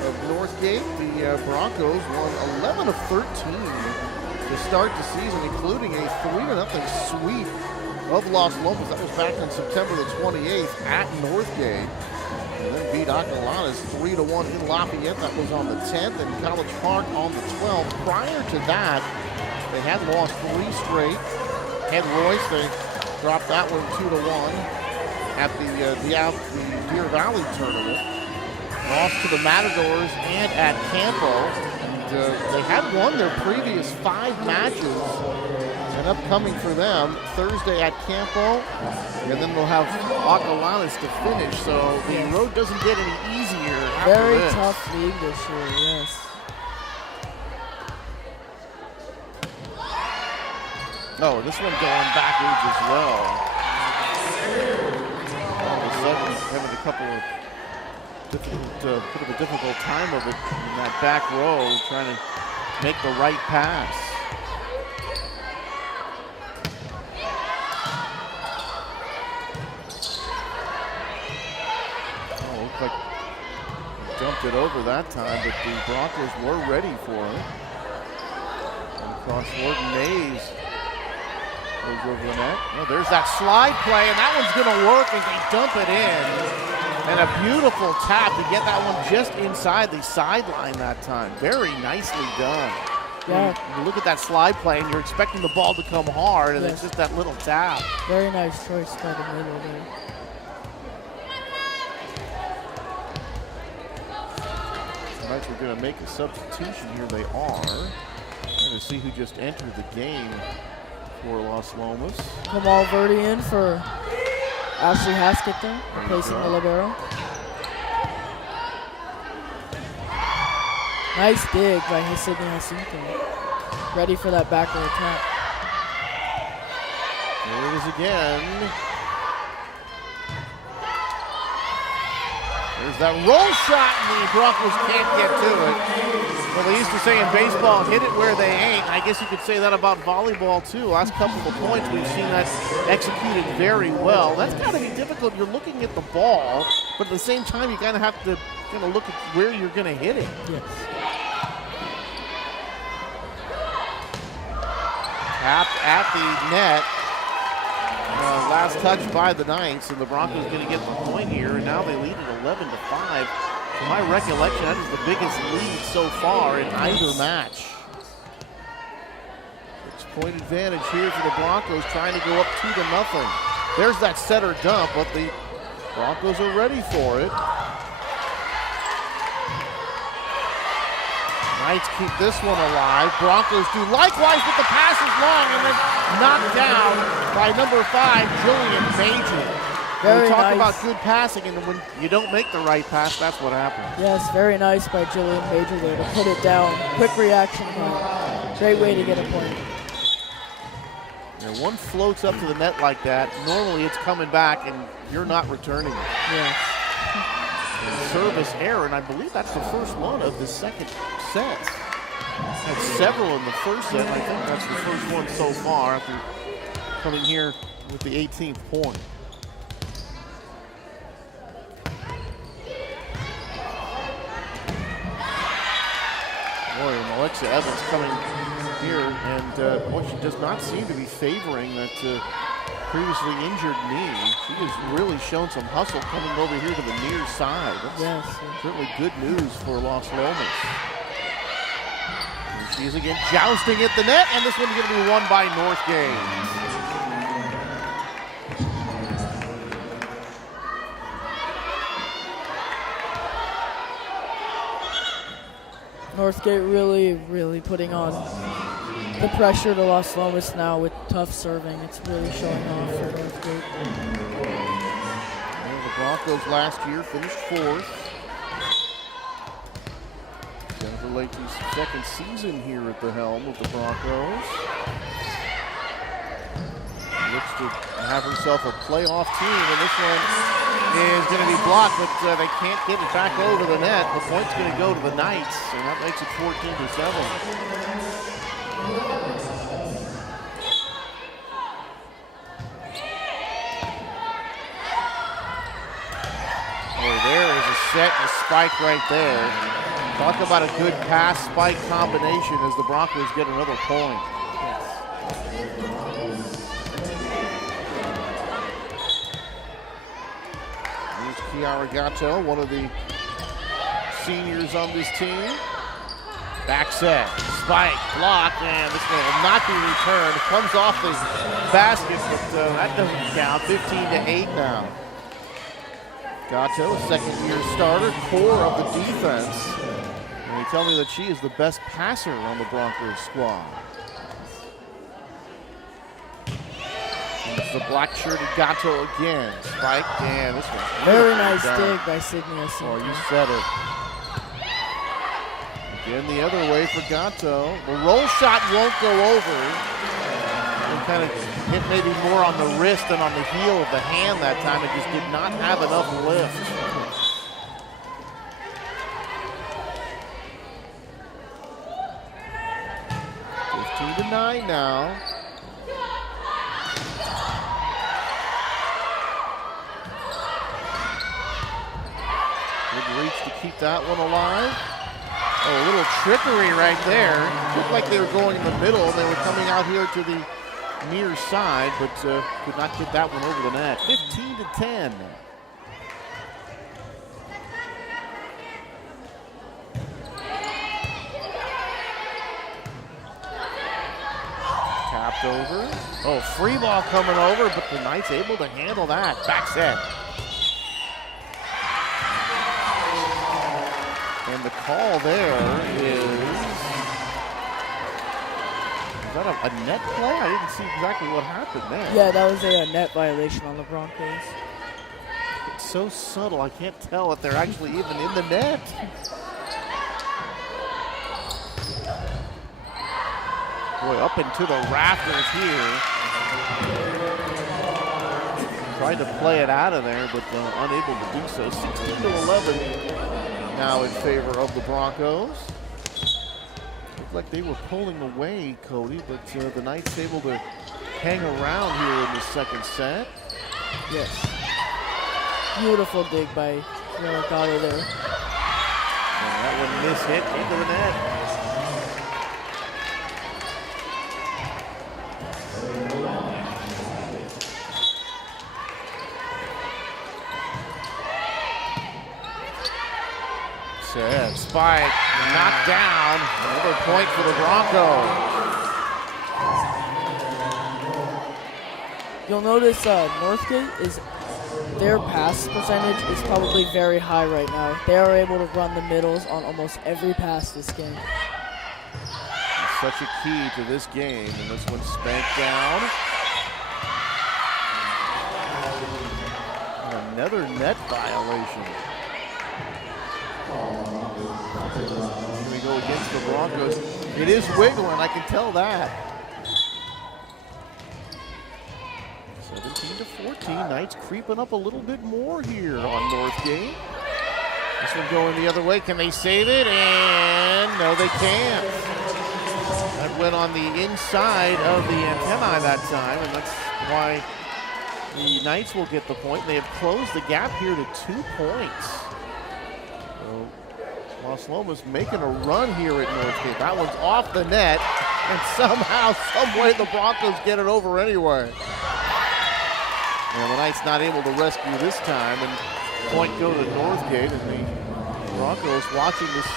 of Northgate. The Broncos won 11 of 13 to start the season, including a 3-0 sweep of Las Lomas. That was back on September the 28th at Northgate. And then beat Acalanes 3-1 in Lafayette. That was on the 10th, and College Park on the 12th. Prior to that, they had lost 3 straight. Head Royce, they dropped that one 2-1 at the Deer Valley tournament. Lost to the Matadors and at Campo. And they had won their previous 5 matches. And upcoming for them, Thursday at Campo, and then we'll have Acalanes to finish. So the road doesn't get any easier after Very this. tough league this year, yes. Oh, this one going backwards as well. All of a sudden, having a couple of bit of a difficult time of it in that back row, trying to make the right pass. Oh, looks like he dumped it over that time, but the Broncos were ready for it. And across Warden Mays. Goes over the net. Oh, there's that slide play, and that one's going to work as they dump it in. And a beautiful tap to get that one just inside the sideline that time. Very nicely done. Yeah. You look at that slide play, and you're expecting the ball to come hard, and Yes. it's just that little tap. Very nice choice by the middle there. Knights are going to make a substitution here. They are. Going to see who just entered the game for Las Lomas. Kamal Verdi in for Ashley Haskett there, replacing the libero. Nice dig by Sidney Jacinto. Ready for that back row attack. There it is again. There's that roll shot, and the Broncos can't get to it. Well, they used to say in baseball, hit it where they ain't. I guess you could say that about volleyball, too. Last couple of points, we've seen that executed very well. That's got to be difficult. You're looking at the ball, but at the same time, you kind of have to look at where you're going to hit it. Yes. Tapped at the net. Last touch by the Knights, and the Broncos going to get the point here, and now they lead it 11-5. To my recollection, that is the biggest lead so far in either match. It's point advantage here for the Broncos, trying to go up 2-0. There's that setter dump, but the Broncos are ready for it. Knights keep this one alive. Broncos do likewise, but the pass is long and then knocked down by number 5, Jillian Major. We talk about good passing, and when you don't make the right pass, that's what happens. Yes, very nice by Jillian Major there to put it down. Quick reaction time. Great way to get a point. When one floats up to the net like that, normally it's coming back and you're not returning it. Yes. Service error, and I believe that's the first one of the second set. Had several in the first set. I think that's the first one so far after coming here with the 18th point. Boy, and Alexa Evans coming here, and boy, she does not seem to be favoring that previously injured knee. She has really shown some hustle coming over here to the near side. That's certainly good news for Las Lomas. And she is again jousting at the net, and this one's going to be won by Northgate. Northgate really putting on the pressure to Las Lomas now with tough serving. It's really showing off for Northgate. Well, the Broncos last year finished 4th. Jennifer Leahy's second season here at the helm of the Broncos. Looks to have herself a playoff team, and this one is going to be blocked, but they can't get it back over the net. The point's going to go to the Knights, and that makes it 14-7. Boy, there is a set and a spike right there. Talk about a good pass-spike combination as the Broncos get another point. Here's Kiara Gatto, one of the seniors on this team. Back set, spike, block, and this one will not be returned. It comes off the basket, but that doesn't count. 15-8 now. Gatto, a second-year starter, core of the defense. And they tell me that she is the best passer on the Broncos squad. And this is a black-shirted Gatto again. Spike, and this one's Very nice done. dig by Sydney Osinko. Oh, you said it. Again, the other way for Gatto. The roll shot won't go over. And kind of hit maybe more on the wrist than on the heel of the hand that time. It just did not have enough lift. To 9 now. Good reach to keep that one alive. Oh, a little trickery right there. Looked like they were going in the middle. They were coming out here to the near side, but could not get that one over the net. 15-10. Tapped over. Oh, free ball coming over, but the Knights able to handle that. Back set. And the call there is that a net play? I didn't see exactly what happened there. Yeah, that was a net violation on the Broncos. It's so subtle, I can't tell if they're actually even in the net. Boy, up into the rafters here. Tried to play it out of there, but unable to do so. 16-11 now in favor of the Broncos. Looked like they were pulling away, Cody, but the Knights able to hang around here in the second set. Yes. Beautiful dig by Gatto there. And that one miss-hit into the net. Set, spike, knocked down. Another point for the Broncos. You'll notice Northgate is their pass percentage is probably very high right now. They are able to run the middles on almost every pass this game. It's such a key to this game, and this one's spanked down. And another net violation. Here we go against the Broncos. It is wiggling, I can tell that. 17-14, Knights creeping up a little bit more here on Northgate. This one going the other way, can they save it? And no, they can't. That went on the inside of the antennae that time, and that's why the Knights will get the point. They have closed the gap here to 2 points. So Las Lomas making a run here at Northgate. That one's off the net, and somehow, some way, the Broncos get it over anyway. And the Knights not able to rescue this time, and point go to Northgate, and the Broncos watching this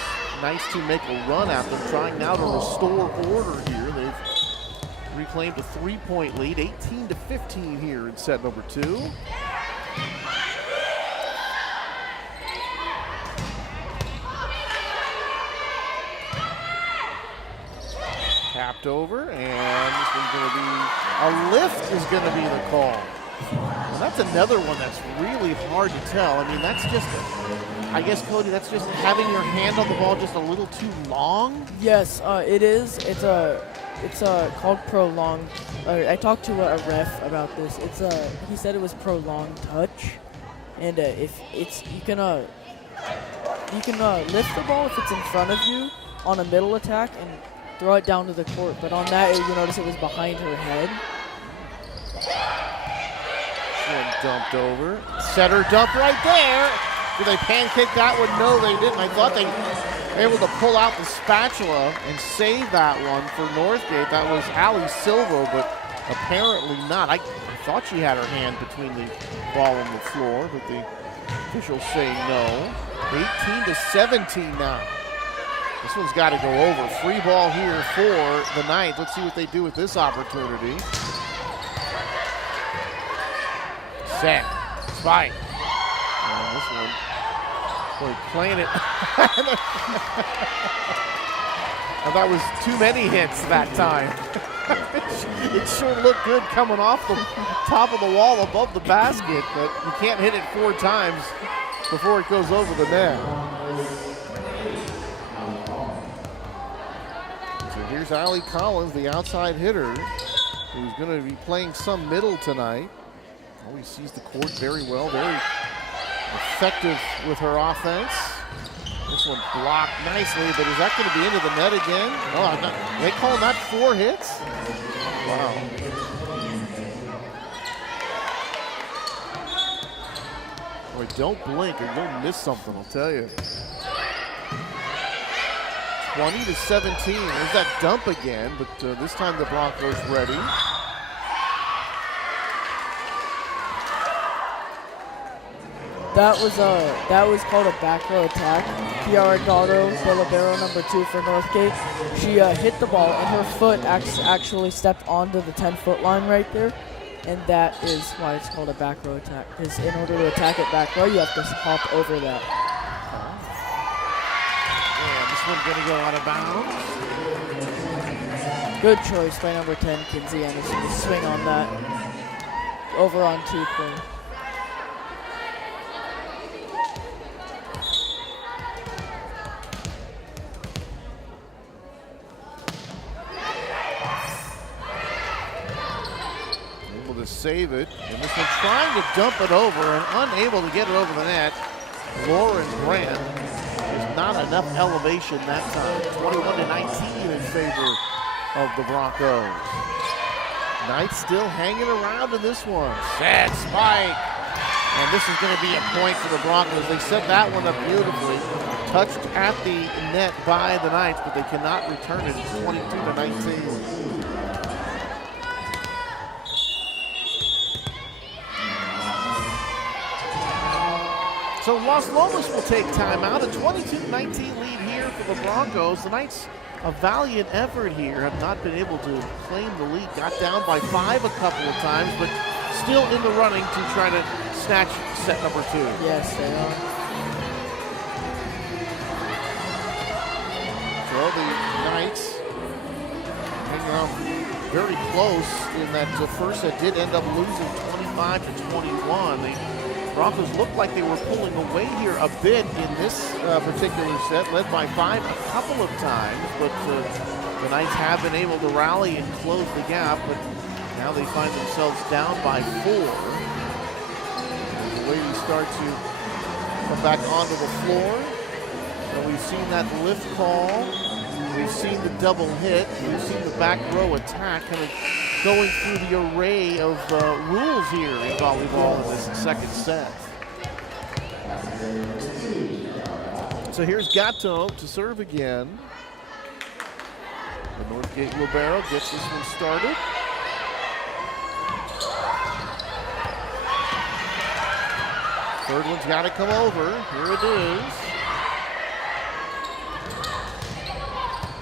Knights team make a run at them, trying now to restore order here. They've reclaimed a 3-point lead, 18-15 here in set number 2. Tapped over, and this one's going to be, a lift is going to be the call. Well, that's another one that's really hard to tell. I mean, that's just, I guess, Cody, that's just having your hand on the ball just a little too long? Yes, it is. It's called prolonged. I talked to a ref about this. He said it was prolonged touch, and if it's you can lift the ball if it's in front of you on a middle attack and throw it down to the court. But on that, you notice it was behind her head. One dumped over. Setter dump right there. Did they pancake that one? No, they didn't. I thought they were able to pull out the spatula and save that one for Northgate. That was Allie Silva, but apparently not. I thought she had her hand between the ball and the floor, but the officials say no. 18-17 now. This one's got to go over. Free ball here for the Knights. Let's see what they do with this opportunity. Set. Spike. And this one, boy, playing it. That was too many hits that time. It sure looked good coming off the top of the wall above the basket, but you can't hit it 4 times before it goes over the net. So here's Allie Collins, the outside hitter, who's going to be playing some middle tonight. Always sees the court very well, very effective with her offense. This one blocked nicely, but is that going to be into the net again? Oh, they calling that 4 hits? Wow. Boy, don't blink or you'll miss something, I'll tell you. 20-17. There's that dump again, but this time the Broncos ready. That was called a back row attack. Kiara Gatto, the libero number 2 for Northgate. She hit the ball and her foot actually stepped onto the 10-foot line right there. And that is why it's called a back row attack. Because in order to attack it back row, you have to hop over that. Yeah, this one's going to go out of bounds. Good choice by number 10, Kinsey Anderson, to swing on that. Over on 2 clean. Save it, and this one trying to dump it over and unable to get it over the net. Lauren Grant is not enough elevation that time. 21-19 in favor of the Broncos. Knights still hanging around in this one. Sad spike, and this is going to be a point for the Broncos. They set that one up beautifully. Touched at the net by the Knights, but they cannot return it. It's 22-19. So Las Lomas will take timeout. A 22-19 lead here for the Broncos. The Knights, a valiant effort here, have not been able to claim the lead. Got down by 5 a couple of times, but still in the running to try to snatch set number 2. Yes, they are. So the Knights hanging on very close in that first set, did end up losing 25-21. The Broncos looked like they were pulling away here a bit in this particular set, led by 5 a couple of times, but the Knights have been able to rally and close the gap, but now they find themselves down by 4. As the ladies start to come back onto the floor. So we've seen that lift call, we've seen the double hit, we've seen the back row attack, kind of going through the array of rules here in volleyball in this second set. So here's Gatto to serve again. The Northgate libero gets this one started. Third one's got to come over. Here it is.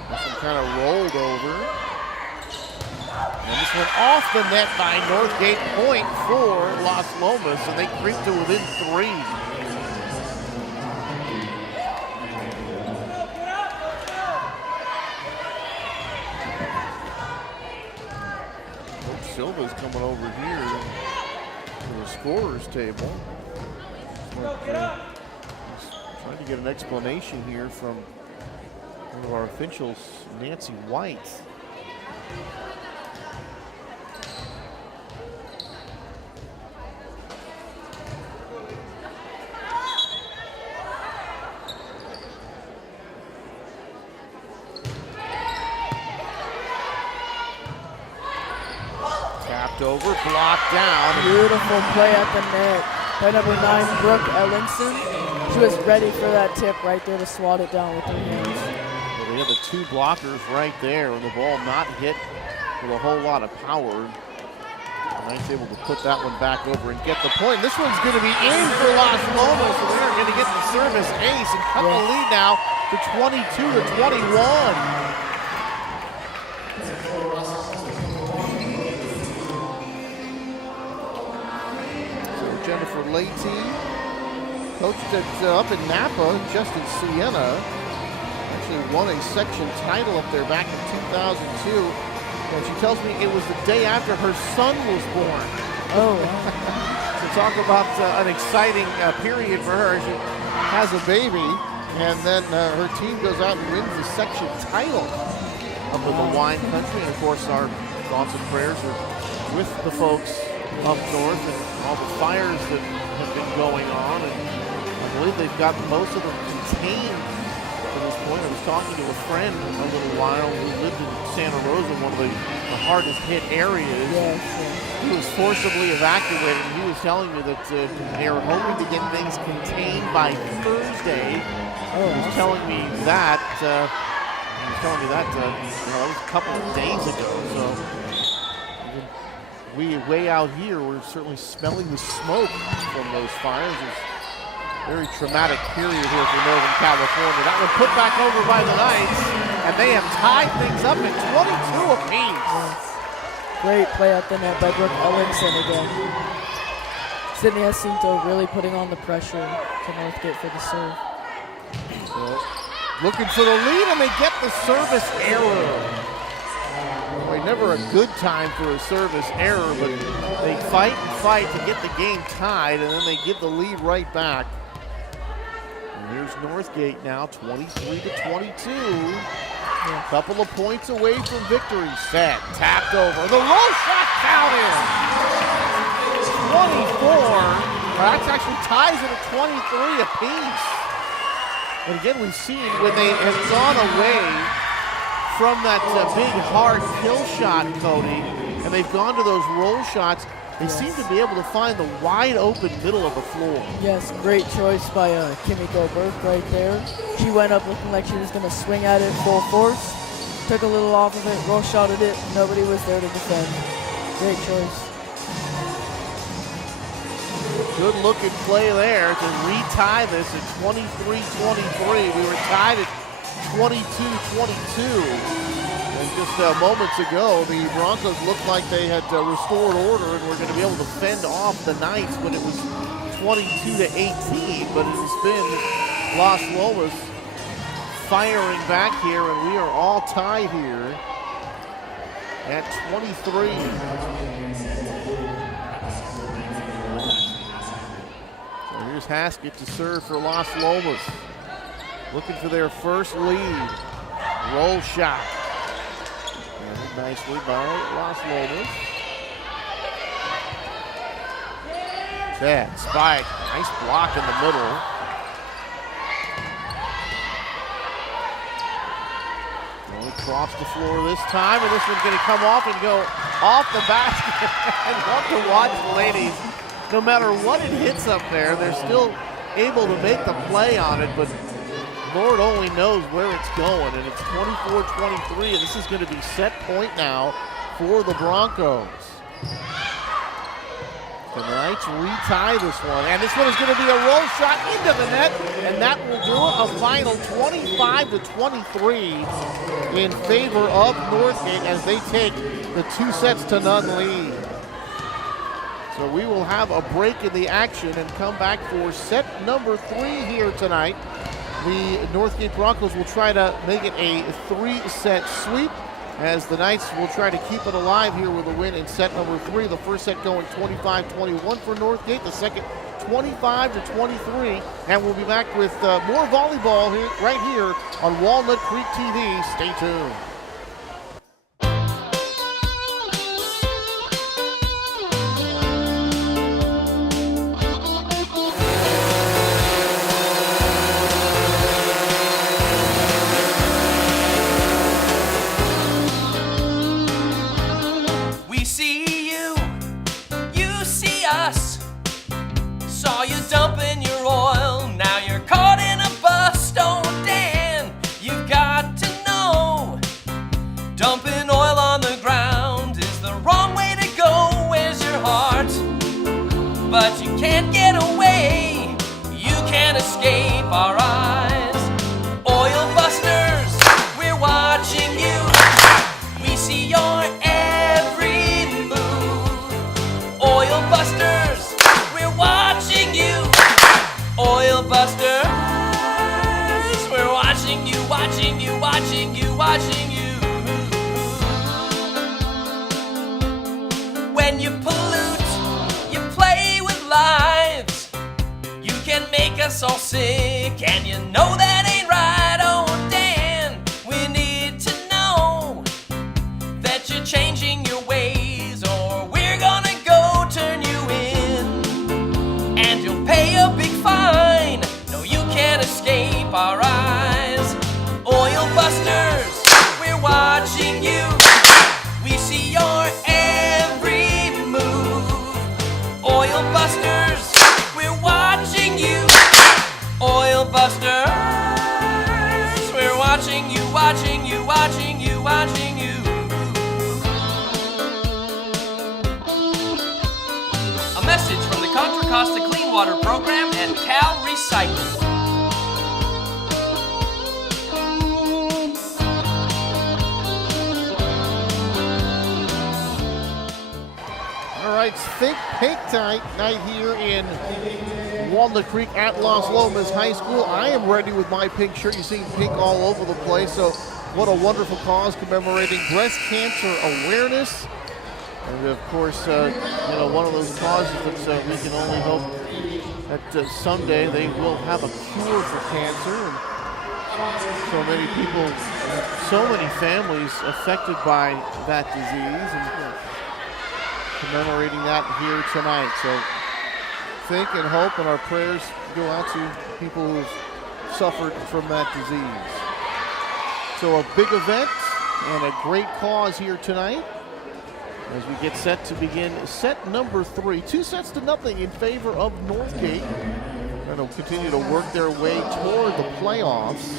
This one kind of rolled over. And this one off the net by Northgate, point for Las Lomas, and they creep to within 3. Coach Silva's coming over here to the scorer's table. Trying to get an explanation here from one of our officials, Nancy White. Over, blocked down. Beautiful play at the net by number 9, Brooke Ellenson. She was ready for that tip right there to swat it down with her hands. Well, they have the two blockers right there, and the ball not hit with a whole lot of power. Knight's able to put that one back over and get the point. This one's going to be in for Las Lomas, so they're going to get the service ace and cut the lead now to 22-21. Jennifer Leite, coached up in Napa, just in Siena. Actually won a section title up there back in 2002. And she tells me it was the day after her son was born. Oh, So talk about an exciting period for her. She has a baby, and then her team goes out and wins the section title up in the wine country. And of course, our thoughts and prayers are with the folks up north and all the fires that have been going on. And I believe they've got most of them contained to this point. I was talking to a friend a little while who lived in Santa Rosa, one of the hardest hit areas. yes. He was forcibly evacuated, and he was telling me that they are hoping to get things contained by Thursday. Oh, He was telling me that. That was a couple of days ago. So we way out here, we're certainly smelling the smoke from those fires. It's a very traumatic period here for Northern California. That one put back over by the Knights, and they have tied things up at 22 apiece. Great play at the net by Brooke Ellingson again. Sydney Jacinto really putting on the pressure to Northgate for the serve. So, looking for the lead, and they get the service error. Boy, never a good time for a service error, but they fight and fight to get the game tied, and then they give the lead right back. And here's Northgate now, 23-22. A couple of points away from victory. Set, tapped over. The low shot counted. 24. That actually ties it at 23 apiece. And again, we've seen when they have gone away from that big hard kill shot, Cody, and they've gone to those roll shots, they seem to be able to find the wide open middle of the floor. Yes, great choice by Kimiko Burke right there. She went up looking like she was going to swing at it full force. Took a little off of it, roll shotted it. Nobody was there to defend. Great choice. Good looking play there to retie this at 23-23. We were tied at 22-22. And just moments ago, the Broncos looked like they had restored order and were going to be able to fend off the Knights when it was 22-18. But it has been Las Lomas firing back here, and we are all tied here at 23. So here's Haskett to serve for Las Lomas. Looking for their first lead. Roll shot. Handled nicely by Las Lomas. Chad, spike. Nice block in the middle. Across the floor this time, and this one's going to come off and go off the basket. And love to watch the ladies. No matter what it hits up there, they're still able to make the play on it, but Lord only knows where it's going. And it's 24-23, and this is going to be set point now for the Broncos. The Knights retie this one, and this one is going to be a roll shot into the net, and that will do it. A final 25-23 in favor of Northgate as they take the 2-0 lead. So we will have a break in the action and come back for set number 3 here tonight. The Northgate Broncos will try to make it a 3-set sweep, as the Knights will try to keep it alive here with a win in set number 3. The first set going 25-21 for Northgate, the second 25-23, and we'll be back with more volleyball here, right here on Walnut Creek TV. Stay tuned. Saw you dumping your oil, now you're watching you, watching you, watching you. When you pollute, you play with lives. You can make us all sick, and you know that ain't right. Oh, Dan, we need to know that you're changing your ways, or we're gonna go turn you in, and you'll pay a big fine. No, you can't escape our eyes. Oil busters, we're watching you. We see your every move. Oil busters, we're watching you. Oil busters, we're watching you, watching you, watching you, watching you. A message from the Contra Costa Clean Water Program and Cal Recycling. All right, Think Pink night here in Walnut Creek at Las Lomas High School. I am ready with my pink shirt. You're seeing pink all over the place, so what a wonderful cause commemorating breast cancer awareness. And of course, one of those causes that we can only hope that someday they will have a cure for cancer. And so many people, so many families affected by that disease, and commemorating that here tonight. So think and hope, and our prayers go out to people who've suffered from that disease. So a big event and a great cause here tonight as we get set to begin set number 3. 2-0 in favor of Northgate. And will continue to work their way toward the playoffs.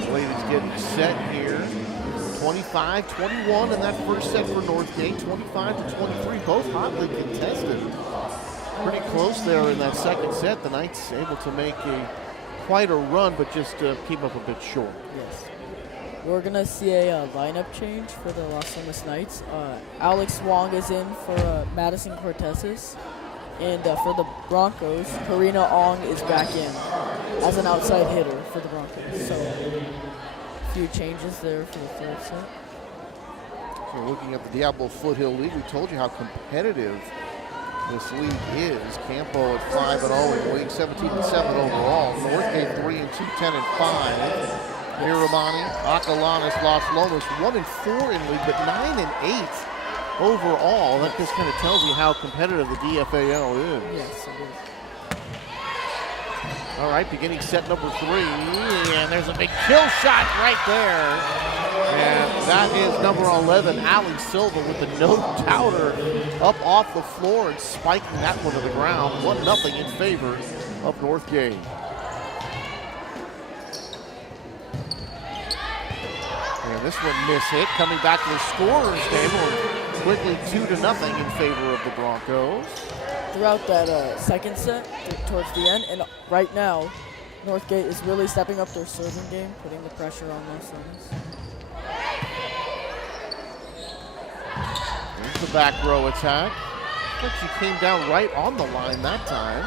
The ladies getting set here. 25-21 in that first set for Northgate. 25-23, both hotly contested. Pretty close there in that second set. The Knights able to make quite a run, but just came up a bit short. Yes. We're going to see a lineup change for the Las Lomas Knights. Alex Wong is in for Madison Cortezes. And for the Broncos, Karina Ong is back in as an outside hitter for the Broncos. So a few changes there for the third set. So looking at the Diablo Foothill League, we told you how competitive this league is. Campo at 5-0 in league, 17-7 overall. Northgate 3-2, 10-5. Miramani, Acalanes, Las Lomas, 1-4 in league, but 9-8 overall. That just kind of tells you how competitive the DFAL is. Yes, it is. All right, beginning set number 3, and there's a big kill shot right there. And that is number 11, Ali Silva, with the no-doubter up off the floor and spiking that one to the ground. 1-0 in favor of Northgate. And this one miss-hit, coming back to the scorer's table, quickly 2-0 in favor of the Broncos. Throughout that second set, towards the end, and right now, Northgate is really stepping up their serving game, putting the pressure on Las Lomas. Here's the back row attack. But she came down right on the line that time.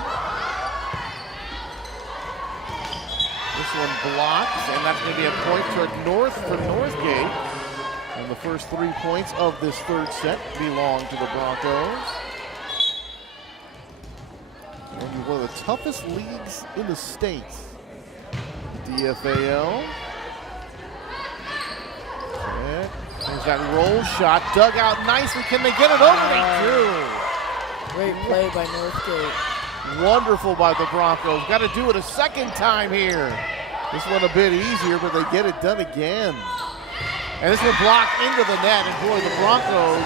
This one blocks, and that's going to be a point toward for Northgate. And the first 3 points of this third set belong to the Broncos. And one of the toughest leagues in the state, DFAL. And there's that roll shot, dug out nicely. Can they get it over? They do. Great play by Northgate. Wonderful by the Broncos. Got to do it a second time here. This one a bit easier, but they get it done again. And this one blocked into the net. And boy, the Broncos,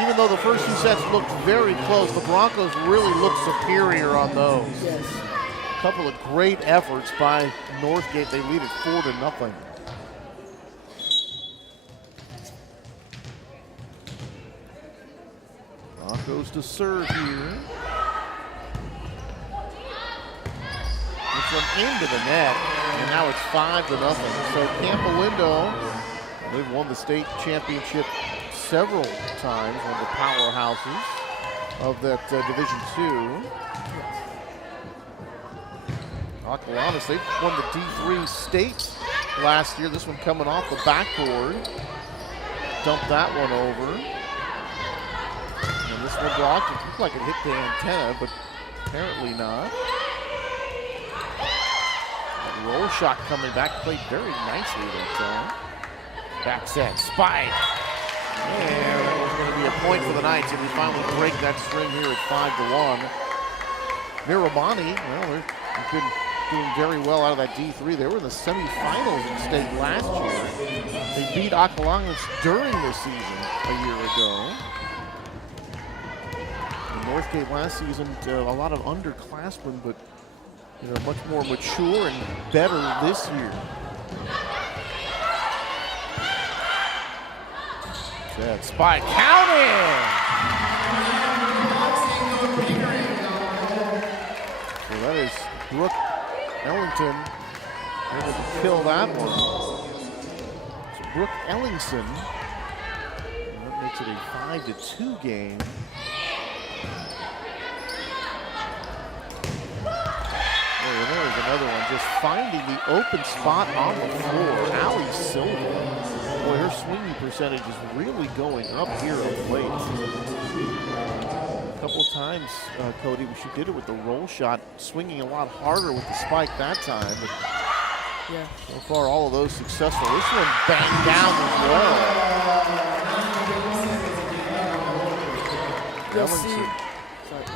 even though the first 2 sets looked very close, the Broncos really looked superior on those. Yes. A couple of great efforts by Northgate. They lead it 4-0. Broncos to serve here. This one into the net, and now it's 5-0. So Campolindo, they've won the state championship several times, one of the powerhouses of that Division II. Acalanes, they won the D3 state last year. This one coming off the backboard. Dump that one over. And this one blocked. It looked like it hit the antenna, but apparently not. That roll shot coming back, played very nicely that time. Back set, spike. And that was going to be a point for the Knights, and we finally break that string here at 5-1. Mirabani, well, they've been doing very well out of that D3. They were in the semifinals in state last year. They beat Acalanes during the season a year ago. And Northgate last season, a lot of underclassmen, but much more mature and better this year. That spike counted. So that is Brooke Ellington able to kill that one. So Brooke Ellingson. And that makes it a 5-2 game. There's another one, just finding the open spot on the floor. Allie Silva. Boy, her swinging percentage is really going up here of late. A couple of times, Cody, she did it with the roll shot, swinging a lot harder with the spike that time. But yeah. So far, all of those successful. This one banged down as well.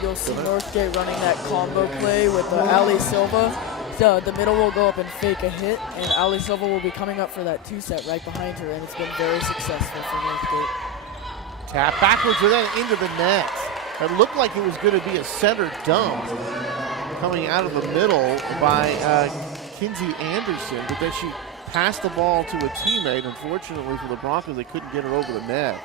You'll see Northgate running that combo play with Ali Silva. So the middle will go up and fake a hit, and Ali Silva will be coming up for that 2-set right behind her, and it's been very successful for Northgate. Tap backwards and then into the net. It looked like it was going to be a center dump coming out of the middle by Kinsey Anderson, but then she passed the ball to a teammate. Unfortunately for the Broncos, they couldn't get her over the net.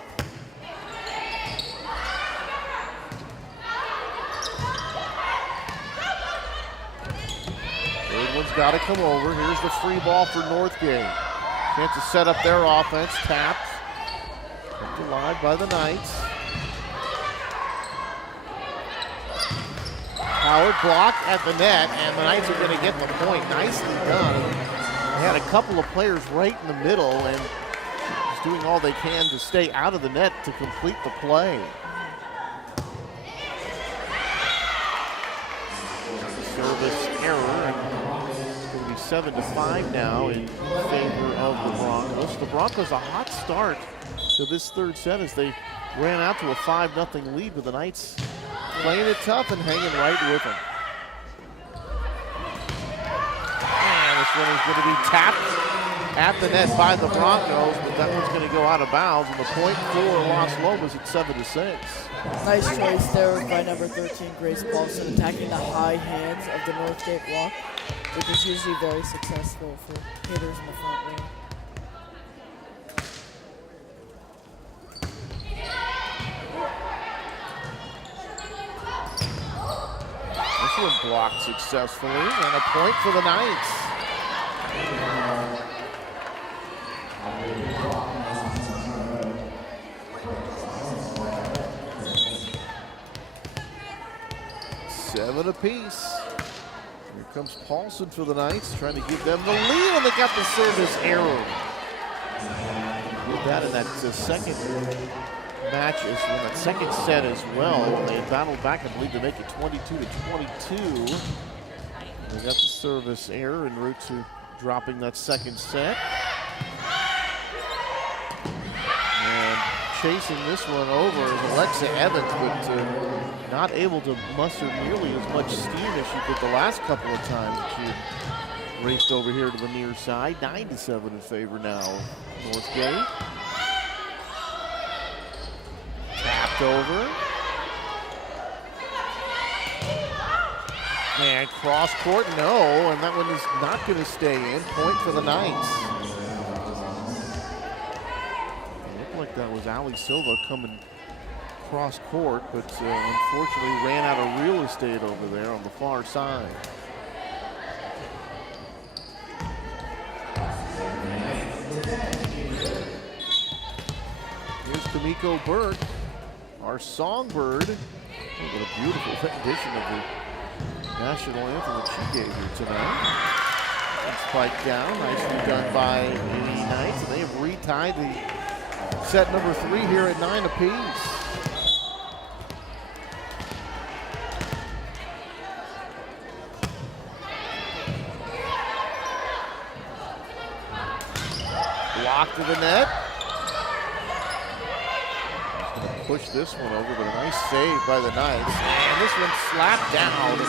Third one's got to come over. Here's the free ball for Northgate. Chance to set up their offense. Tapped. Kept alive by the Knights. Howard blocked at the net, and the Knights are going to get the point. Nicely done. They had a couple of players right in the middle and just doing all they can to stay out of the net to complete the play. Service error, and it's going to be 7-5 now in favor of the Broncos. The Broncos a hot start to this third set as they ran out to a 5-0 lead, but the Knights playing it tough and hanging right with them. And this one is going to be tapped at the net by the Broncos, but that one's going to go out of bounds, and the point for Las Lomas at 7-6. Nice choice there by number 13, Grace Paulson, attacking the high hands of the Northgate block, which is usually very successful for hitters in the front row. This one blocked successfully, and a point for the Knights. Seven apiece. Here comes Paulson for the Knights, trying to give them the lead, and they got the service error. Did that in that second match, that second set as well. They battled back, I believe, to make it 22-22. They got the service error en route to dropping that second set. And chasing this one over is Alexa Evans, but not able to muster nearly as much steam as she did the last couple of times that she had raced over here to the near side. 9-7 in favor now, Northgate. Tapped over. And cross court, no, and that one is not going to stay in. Point for the Knights. It looked like that was Ali Silva coming cross court, but unfortunately ran out of real estate over there on the far side. Here's Kamiko Burke, our songbird. Oh, what a beautiful rendition of the national anthem that she gave here tonight. And spiked down, nicely done by the Knights, and they have retied the set number 3 here at 9 apiece. Block to the net. Just going to push this one over, but a nice save by the Knights. And this one slapped down.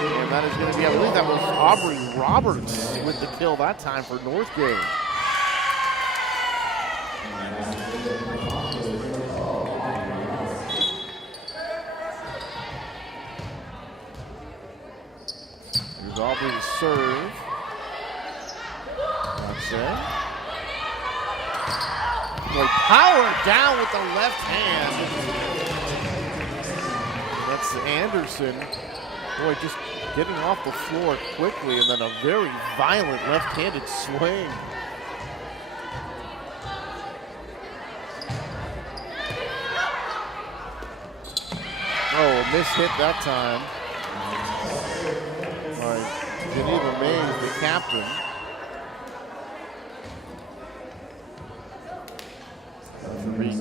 And that is going to be, I believe that was Aubrey Roberts with the kill that time for Northgate. Here's Aubrey's serve. That's it. Boy, power down with the left hand. That's Anderson. Boy, just getting off the floor quickly, and then a very violent left-handed swing. Oh, a miss hit that time by Geneva Mays, the captain.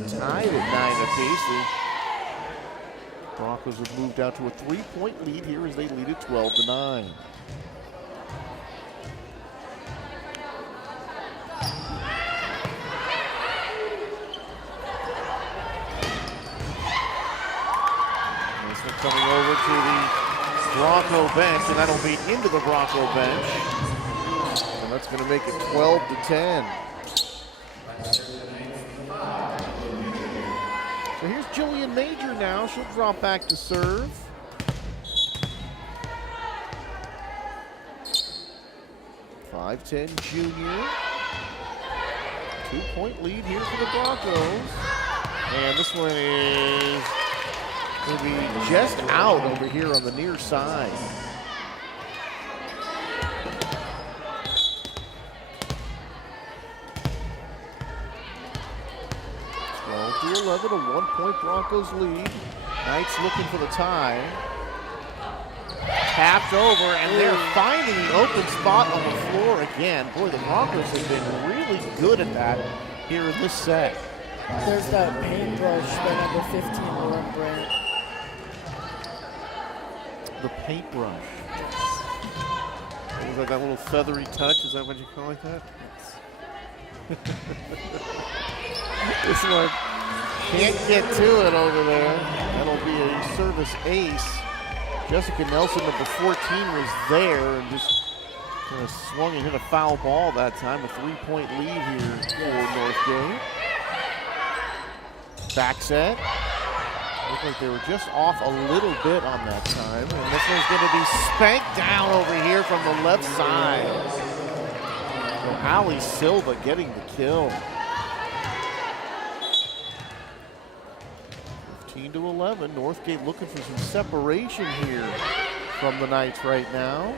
Tied at 9 apiece. The Broncos have moved out to a 3-point lead here as they lead at 12-9. This one coming over to the Bronco bench, and that'll be into the Bronco bench. And that's going to make it 12-10. So here's Jillian Major now. She'll drop back to serve. .5'10" junior. 2-point lead here for the Broncos. And this one is going to be just out over here on the near side. 12-11, a 1-point Broncos lead. Knights looking for the tie. Tapped over, and they're finding the open spot on the floor again. Boy, the Broncos have been really good at that here in this set. There's that paintbrush by number 15, Lauren Brandt. The paintbrush. Is that that little feathery touch? Is that what you call it that? This one can't get to it over there. That'll be a service ace. Jessica Nelson, number 14, was there and just kind of swung and hit a foul ball that time. A 3-point lead here for Northgate. Back set. Looked like they were just off a little bit on that time. And this one's going to be spanked down over here from the left side. So Ali Silva getting the kill. 15-11. Northgate looking for some separation here from the Knights right now.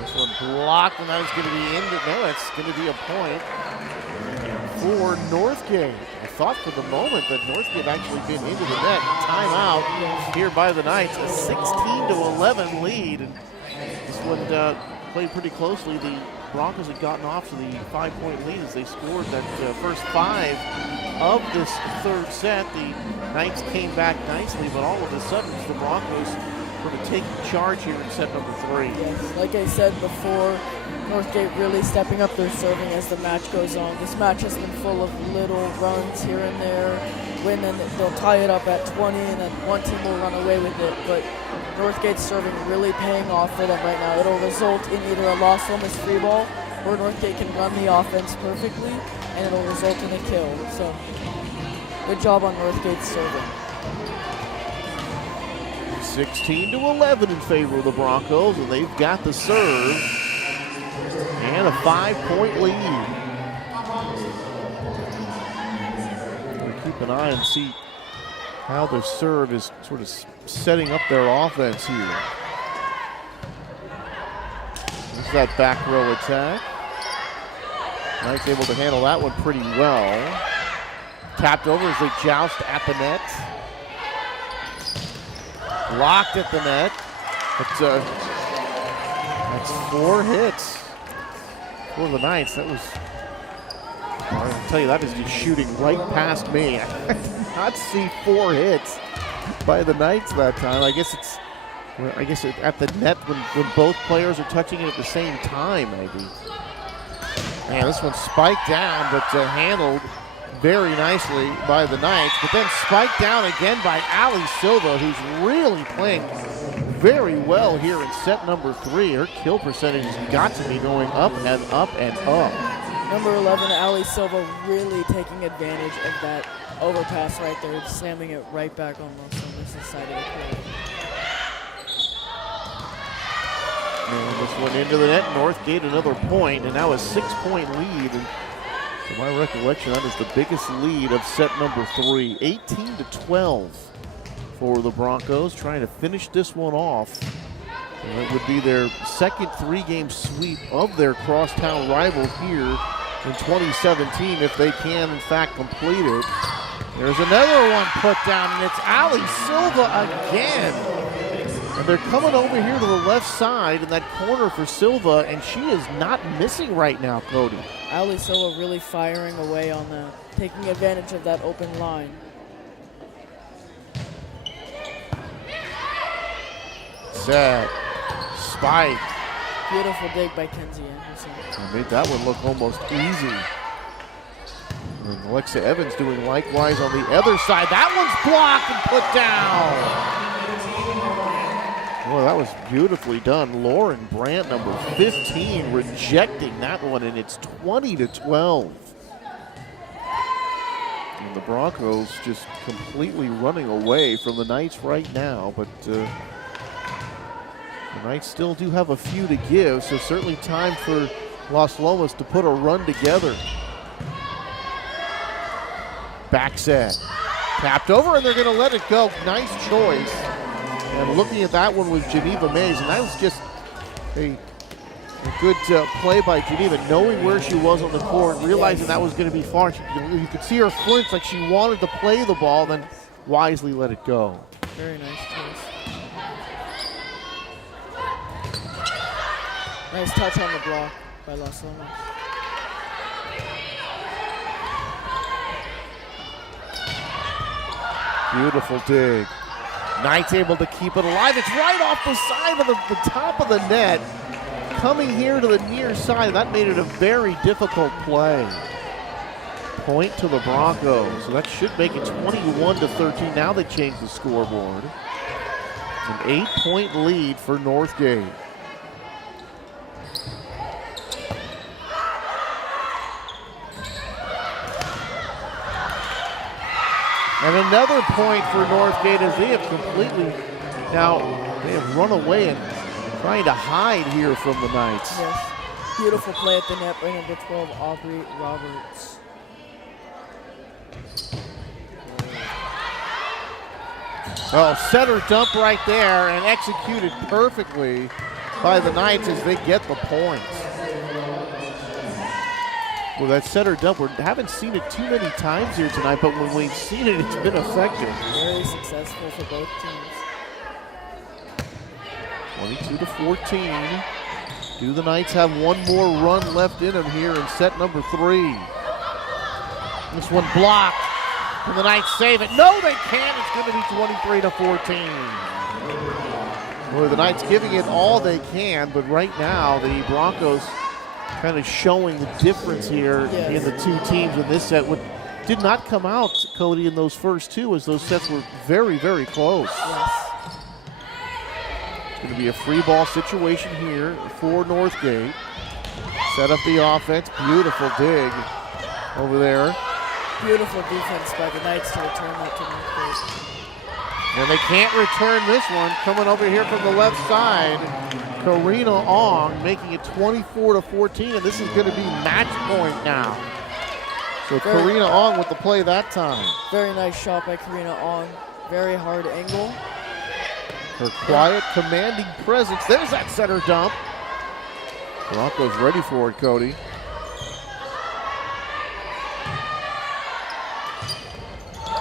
This one blocked, and that is going to be into. No, that's going to be a point for Northgate. I thought for the moment that Northgate actually been into the net. Timeout here by the Knights. A 16-11 lead. And this one played pretty closely. The Broncos had gotten off to the 5-point lead as they scored that first 5 of this third set. The Knights came back nicely, but all of a sudden the Broncos sort of taking charge here in set number 3. Yes, like I said before, Northgate really stepping up their serving as the match goes on. This match has been full of little runs here and there. When then they'll tie it up at 20, and then one team will run away with it. But Northgate's serving really paying off for them right now. It'll result in either a Las Lomas free ball, or Northgate can run the offense perfectly, and it'll result in a kill. So, good job on Northgate's serving. 16-11 in favor of the Broncos, and they've got the serve and a 5-point lead. We'll keep an eye and see how the serve is sort of setting up their offense here. There's that back row attack. Knights able to handle that one pretty well. Tapped over as they joust at the net. Blocked at the net. But that's 4 hits for the Knights. That was, I'll tell you, that is just shooting right past me. I did not see 4 hits by the Knights that time. I guess it's, at the net when both players are touching it at the same time, maybe. Man, this one spiked down, but handled very nicely by the Knights. But then spiked down again by Ali Silva, who's really playing very well here in set number 3. Her kill percentage has got to be going up and up and up. Number 11, Ali Silva, really taking advantage of that overpass right there, slamming it right back on Los Lomas' side of the court. And this one into the net. Northgate another point, and now a 6-point lead. And to my recollection, that is the biggest lead of set number 3. 18-12 for the Broncos, trying to finish this one off. And it would be their second 3-game sweep of their crosstown rival here in 2017 if they can, in fact, complete it. There's another one put down, and it's Ali Silva again. And they're coming over here to the left side in that corner for Silva, and she is not missing right now, Cody. Ali Silva really firing away on that, taking advantage of that open line. Set. Spike. Beautiful dig by Kenzie Anderson. Made that one look almost easy. And Alexa Evans doing likewise on the other side. That one's blocked and put down. Boy, that was beautifully done. Lauren Brandt, number 15, rejecting that one, and it's 20-12. And the Broncos just completely running away from the Knights right now, but the Knights still do have a few to give, so certainly time for Las Lomas to put a run together. Back set. Tapped over, and they're going to let it go. Nice choice. And looking at that one was Geneva Mays, and that was just a good play by Geneva, knowing where she was on the court, realizing that was going to be far. You could see her flinch like she wanted to play the ball, then wisely let it go. Very nice choice. Nice touch on the block by Las Lomas. Beautiful dig. Knights able to keep it alive. It's right off the side of the top of the net. Coming here to the near side. That made it a very difficult play. Point to the Broncos. So that should make it 21-13. Now they change the scoreboard. An 8-point lead for Northgate. And another point for Northgate as they have completely, now they have run away and trying to hide here from the Knights. Yes, beautiful play at the net by number 12, Aubrey Roberts. Oh, center dump right there and executed perfectly by the Knights as they get the points. Well, that center dump, we haven't seen it too many times here tonight, but when we've seen it, it's been effective. Very successful for both teams. 22-14. Do the Knights have one more run left in them here in set number 3? This one blocked. Can the Knights save it? No, they can't. It's going to be 23-14. Well, the Knights giving it all they can, but right now the Broncos kind of showing the difference here in the two teams in this set. Did not come out, Cody, in those first two, as those sets were very, very close. Yes. It's going to be a free ball situation here for Northgate. Set up the offense. Beautiful dig over there. Beautiful defense by the Knights to return that to Northgate. And they can't return this one. Coming over here from the left side, Karina Ong making it 24-14, and this is going to be match point now. So Karina Ong with the play that time. Very nice shot by Karina Ong. Very hard angle. Her quiet, commanding presence. There's that center dump. Broncos ready for it, Cody.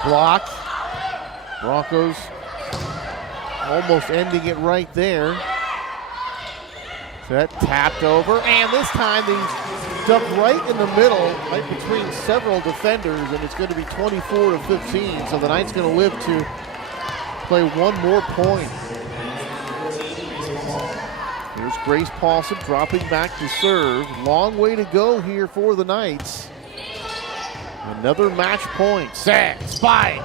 Blocked. Broncos almost ending it right there. Set tapped over, and this time they dumped right in the middle, right between several defenders, and it's going to be 24-15. So the Knights going to live to play one more point. Here's Grace Paulson dropping back to serve. Long way to go here for the Knights. Another match point. Set, spike.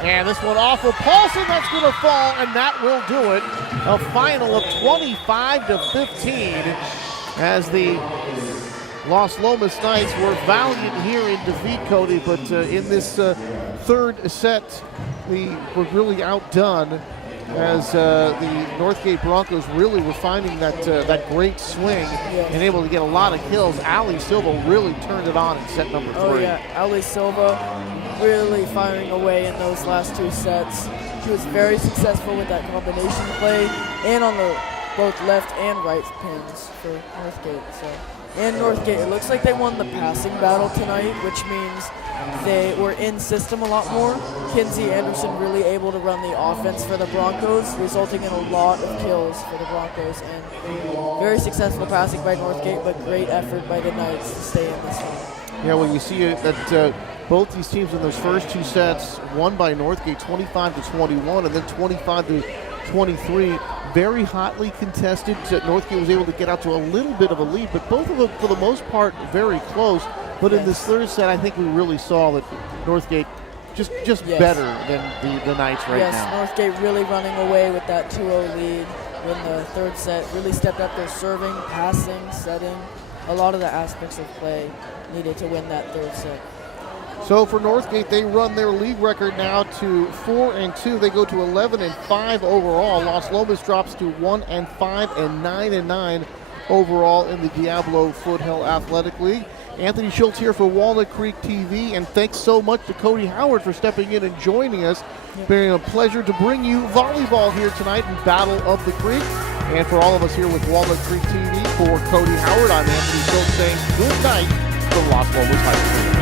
And this one off of Paulson, that's going to fall, and that will do it. A final of 25-15 as the Las Lomas Knights were valiant here in defeat, Cody, but in this third set, we were really outdone as the Northgate Broncos really were finding that great swing and able to get a lot of kills. Ali Silva really turned it on in set number 3. Oh yeah, Ali Silva really firing away in those last 2 sets. She was very successful with that combination play and on the both left and right pins for Northgate. And Northgate, it looks like they won the passing battle tonight, which means they were in system a lot more. Kinsey Anderson really able to run the offense for the Broncos, resulting in a lot of kills for the Broncos. And very successful passing by Northgate, but great effort by the Knights to stay in this one. Yeah, well, you see that both these teams in those first 2 sets won by Northgate 25-21 and then 25-23. Very hotly contested. Northgate was able to get out to a little bit of a lead, but both of them, for the most part, very close. But in this third set, I think we really saw that Northgate just better than the Knights right now. Yes, Northgate really running away with that 2-0 lead in the third set. Really stepped up their serving, passing, setting. A lot of the aspects of play needed to win that third set. So for Northgate, they run their league record now to 4-2. They go to 11-5 overall. Las Lomas drops to 1-5 and 9-9 overall in the Diablo Foothill Athletic League. Anthony Schultz here for Walnut Creek TV, and thanks so much to Cody Howard for stepping in and joining us. It's been a pleasure to bring you volleyball here tonight in Battle of the Creek. And for all of us here with Walnut Creek TV, for Cody Howard, I'm Anthony Schultz saying good night from Las Lomas High School.